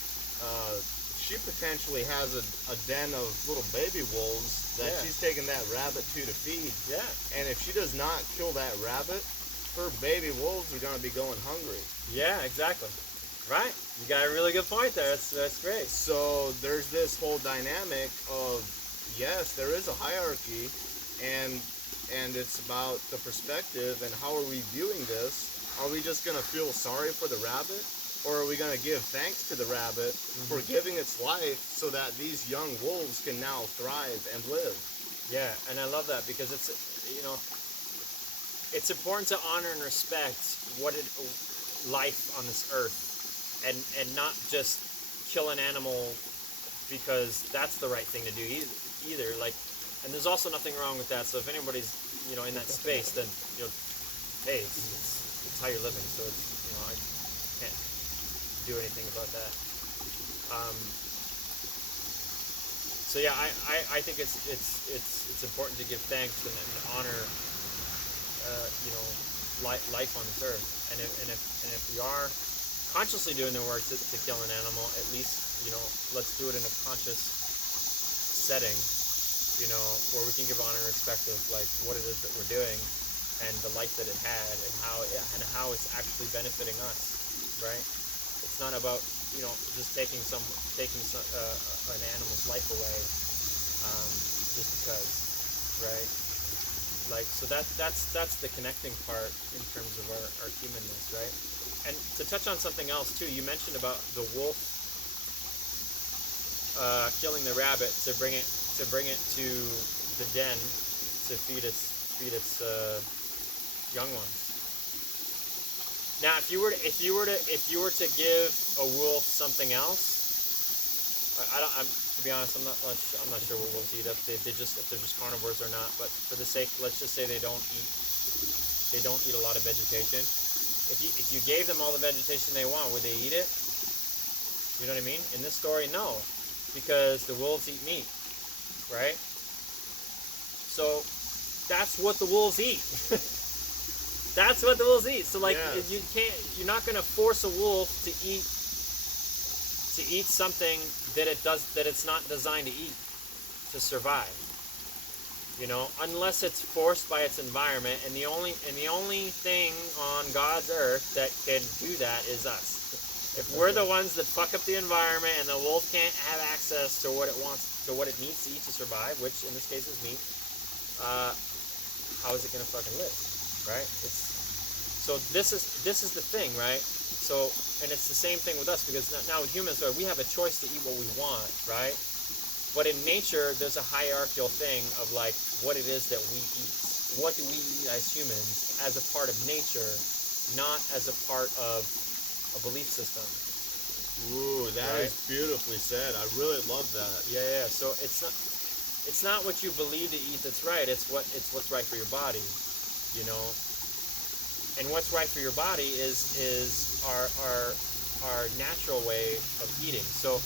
she potentially has a den of little baby wolves that Yeah. she's taking that rabbit to feed. Yeah. And if she does not kill that rabbit, her baby wolves are going to be going hungry. Yeah, exactly. Right. You got a really good point there. That's great. So there's this whole dynamic of, yes, there is a hierarchy, and it's about the perspective and how are we viewing this. Are we just going to feel sorry for the rabbit, or are we going to give thanks to the rabbit for giving its life so that these young wolves can now thrive and live? Yeah, and I love that because it's important to honor and respect life on this earth, and not just kill an animal because that's the right thing to do either. Like, and there's also nothing wrong with that. So if anybody's in that space, then hey, it's how you're living. So it's I can't do anything about that. So yeah, I think it's important to give thanks and honor life on this earth. And if we are consciously doing the work to kill an animal, at least let's do it in a conscious setting, where we can give honor and respect of like what it is that we're doing and the life that it had and how it's actually benefiting us, right? It's not about just taking an animal's life away just because, right? Like, so that's the connecting part in terms of our humanness, right? And to touch on something else too, you mentioned about the wolf killing the rabbit to bring it to the den to feed its young ones. Now, if you were to give a wolf something else, to be honest, I'm not sure what wolves eat, if they're just carnivores or not. But for the sake, let's just say they don't eat a lot of vegetation. If you gave them all the vegetation they want, would they eat it? You know what I mean? In this story, no, because the wolves eat meat, right? So that's what the wolves eat. That's what the wolves eat. So like, you're not gonna force a wolf to eat something that it's not designed to eat to survive. Unless it's forced by its environment, and the only thing on God's earth that can do that is us. If we're the ones that fuck up the environment and the wolf can't have access to what it wants, to what it needs to eat to survive, which in this case is meat, how is it gonna fucking live, right? So this is the thing, right? So, and it's the same thing with us, because now with humans, right, we have a choice to eat what we want, right? But in nature, there's a hierarchical thing of like what it is that we eat. What do we eat as humans as a part of nature, not as a part of a belief system? Ooh, that is beautifully said. I really love that. Yeah. So it's not what you believe to eat that's right. It's what's right for your body, And what's right for your body is our natural way of eating. So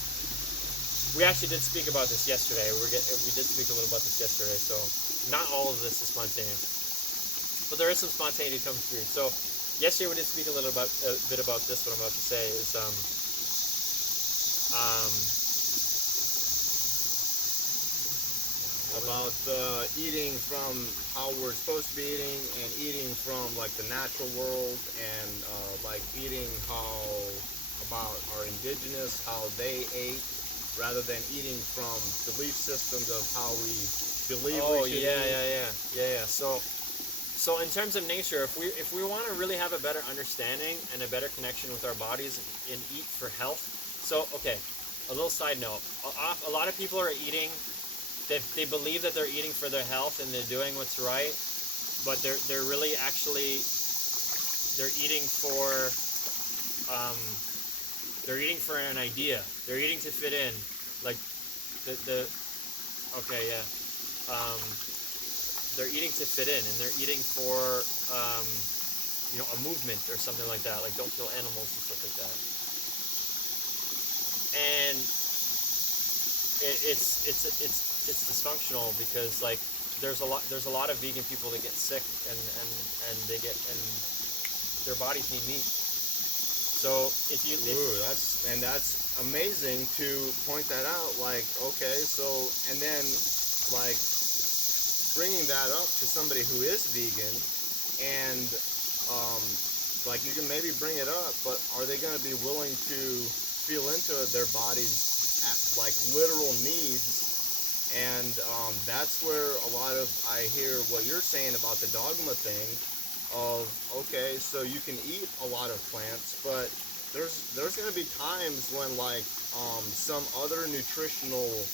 we actually did speak about this yesterday. We did speak a little about this yesterday. So not all of this is spontaneous, but there is some spontaneity coming through. So yesterday we did speak a bit about this. What I'm about to say is about eating from how we're supposed to be eating, and eating from like the natural world, and like eating about our indigenous, how they ate, rather than eating from belief systems of how we believe we should eat. Yeah. So in terms of nature, if we want to really have a better understanding and a better connection with our bodies and eat for health, so okay, a little side note, a lot of people are eating. They believe that they're eating for their health and they're doing what's right, but they're really actually eating for an idea. They're eating to fit in, like they're eating to fit in, and they're eating for a movement or something like that. Like, don't kill animals and stuff like that. and it's dysfunctional because like there's a lot of vegan people that get sick and they get and their bodies need meat. So that's amazing to point that out. Like, okay, so and then like bringing that up to somebody who is vegan, and like you can maybe bring it up, but are they going to be willing to feel into their body's like literal needs? And that's where a lot of I hear what you're saying about the dogma thing of, okay, so you can eat a lot of plants, but there's going to be times when like some other nutritional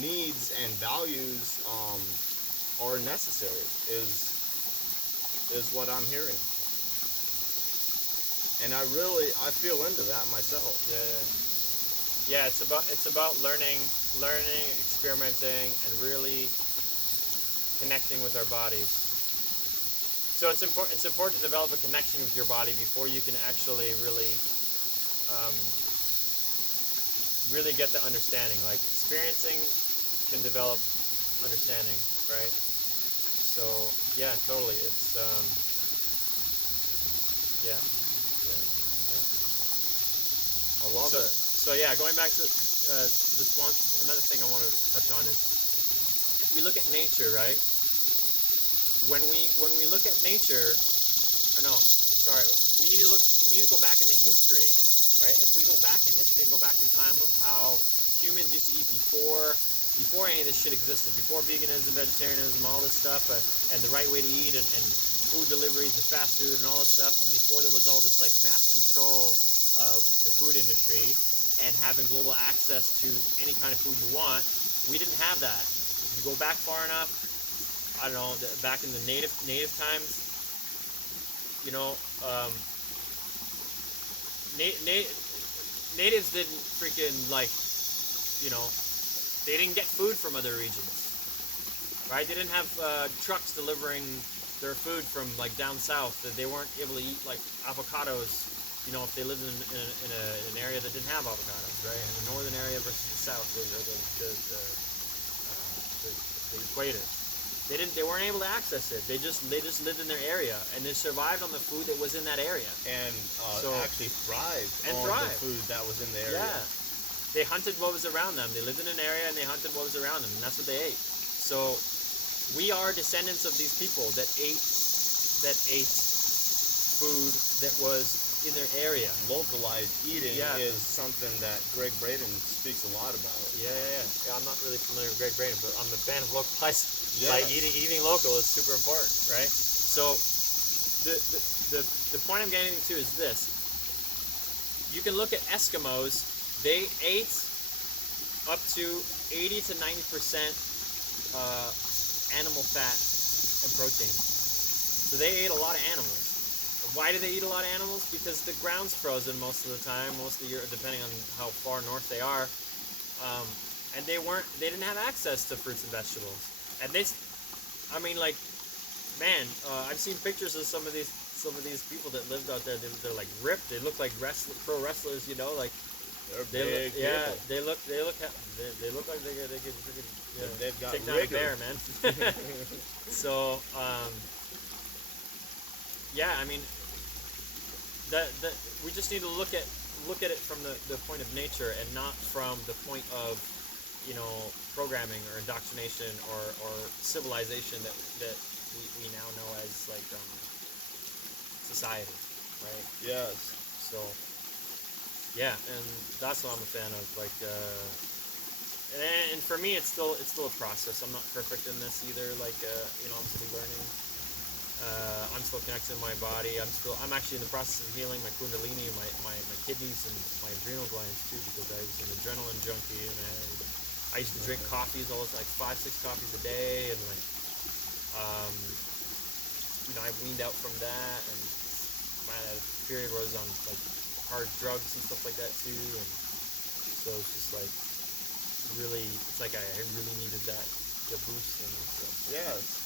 needs and values are necessary is what I'm hearing. And I feel into that myself. Yeah, it's about learning, experimenting, and really connecting with our bodies. So it's important to develop a connection with your body before you can actually really get the understanding. Like experiencing can develop understanding, right? So yeah, totally. It's yeah. I love it. So yeah, going back to another thing I want to touch on is if we look at nature, right? When we look at nature, we need to go back into history, right? If we go back in history and go back in time of how humans used to eat before any of this shit existed, before veganism, vegetarianism, all this stuff, and the right way to eat, and food deliveries and fast food and all this stuff, and before there was all this like mass control of the food industry and having global access to any kind of food you want, we didn't have that. If you go back far enough, I don't know, back in the native times, you know, natives didn't freaking like, you know, they didn't get food from other regions, right? They didn't have trucks delivering their food from like down south. That they weren't able to eat like avocados, you know, if they lived in an area that didn't have avocados, right? In the northern area versus the south, or the equator. They weren't able to access it. They just lived in their area, and they survived on the food that was in that area, and actually thrived on the food that was in the area. Yeah, they hunted what was around them. They lived in an area and they hunted what was around them, and that's what they ate. So we are descendants of these people that ate food that was in their area. Localized eating is something that Greg Braden speaks a lot about. Yeah. I'm not really familiar with Greg Braden, but I'm a fan of localized. Yes. Like eating local is super important, right? So the point I'm getting to is this. You can look at Eskimos. They ate up to 80 to 90% animal fat and protein. So they ate a lot of animals. Why do they eat a lot of animals? Because the ground's frozen most of the time, most of the year, depending on how far north they are. And they didn't have access to fruits and vegetables. And I've seen pictures of some of these people that lived out there. They're like ripped. They look like pro wrestlers, you know, like they're big people. They look like they could they've got take down a bear, man. So yeah, I mean, we just need to look at it from the point of nature and not from the point of, you know, programming or indoctrination or civilization that we now know as like society, right? Yes. So yeah, and that's what I'm a fan of. Like, and for me, it's still a process. I'm not perfect in this either. Like, you know, I'm still learning. I'm still connected to my body. I'm actually in the process of healing my kundalini, my kidneys, and my adrenal glands too, because I was an adrenaline junkie, and I used to drink coffees, almost like 5-6 coffees a day, and like, you know, I weaned out from that, and I had a period where I was on like hard drugs and stuff like that too, and so it's just like really, it's like I really needed the boost, you know. So. Yes.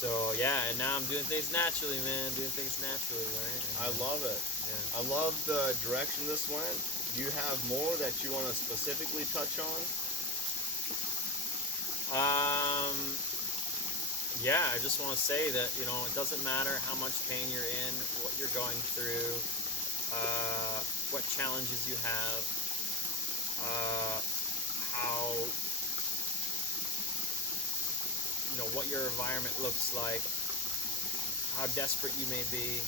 So yeah, and now I'm doing things naturally, man. Doing things naturally, right? And, I love it. Yeah. I love the direction this went. Do you have more that you want to specifically touch on? Yeah, I just want to say that, you know, it doesn't matter how much pain you're in, what you're going through, what challenges you have, how, you know, what your environment looks like, how desperate you may be.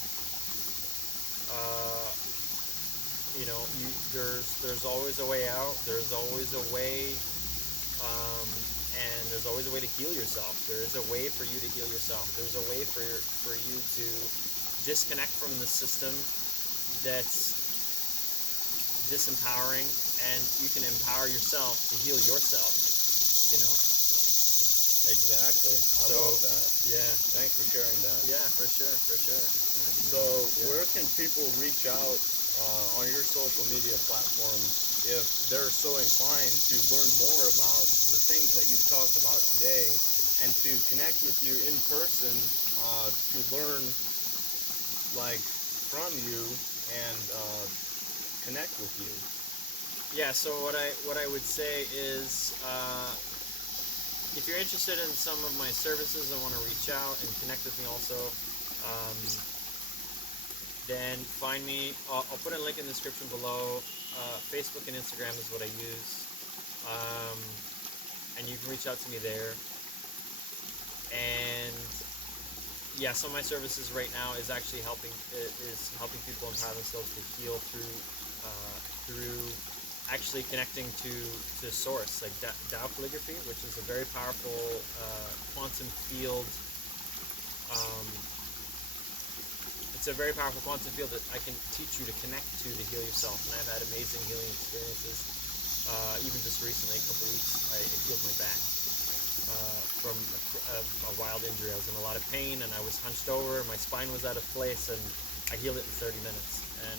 You know, there's always a way out. There's always a way, and there's always a way to heal yourself. There is a way for you to heal yourself. There's a way for you to disconnect from the system that's disempowering, and you can empower yourself to heal yourself. You know. Exactly. I So, love that. Yeah. Thanks for sharing that. Yeah, for sure. And, So, yeah. where can people reach out on your social media platforms if they're so inclined to learn more about the things that you've talked about today and to connect with you in person to learn like from you and connect with you? Yeah, so what I would say is, if you're interested in some of my services and want to reach out and connect with me also, then find me. I'll put a link in the description below. Facebook and Instagram is what I use, and you can reach out to me there. And yeah, some of my services right now is actually helping people empower themselves to heal through actually connecting to source, like Tao calligraphy, which is a very powerful quantum field. It's a very powerful quantum field that I can teach you to connect to heal yourself. And I've had amazing healing experiences. Even just recently, a couple weeks, I healed my back from a wild injury. I was in a lot of pain, and I was hunched over. My spine was out of place, and I healed it in 30 minutes. And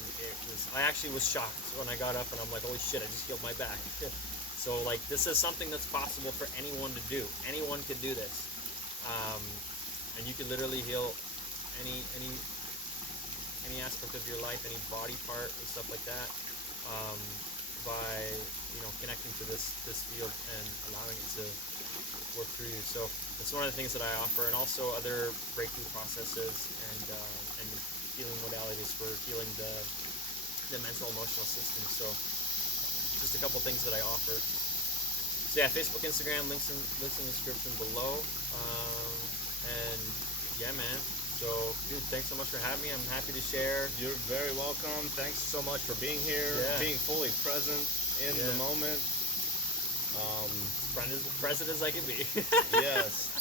I actually was shocked when I got up, and I'm like, holy shit, I just healed my back. So, like, this is something that's possible for anyone to do. Anyone could do this. And you could literally heal any aspect of your life, any body part and stuff like that, by, you know, connecting to this field and allowing it to work through you. So that's one of the things that I offer, and also other breakthrough processes and healing modalities for healing the mental emotional system. So just a couple things that I offer. So yeah, Facebook, Instagram, links in the description below. And yeah, man. So, dude, thanks so much for having me. I'm happy to share. You're very welcome. Thanks so much for being here, being fully present in the moment. Present as I can be. Yes.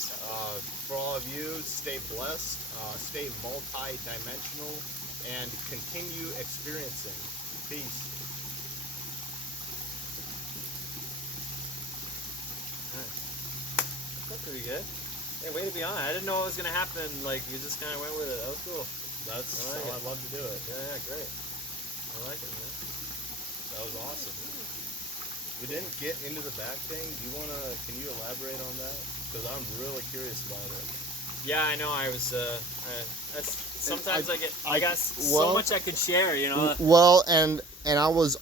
For all of you, stay blessed, stay multi-dimensional, and continue experiencing. Peace. That's pretty good. Hey, way to be on. I didn't know what was gonna happen. Like, you just kind of went with it. That was cool. That's how I love to do it. Yeah, great. I like it, man. That was awesome. We didn't get into the back thing. Can you elaborate on that? Because I'm really curious about it. Yeah, I know. I was. Sometimes I got so much I could share. You know. Well, and I was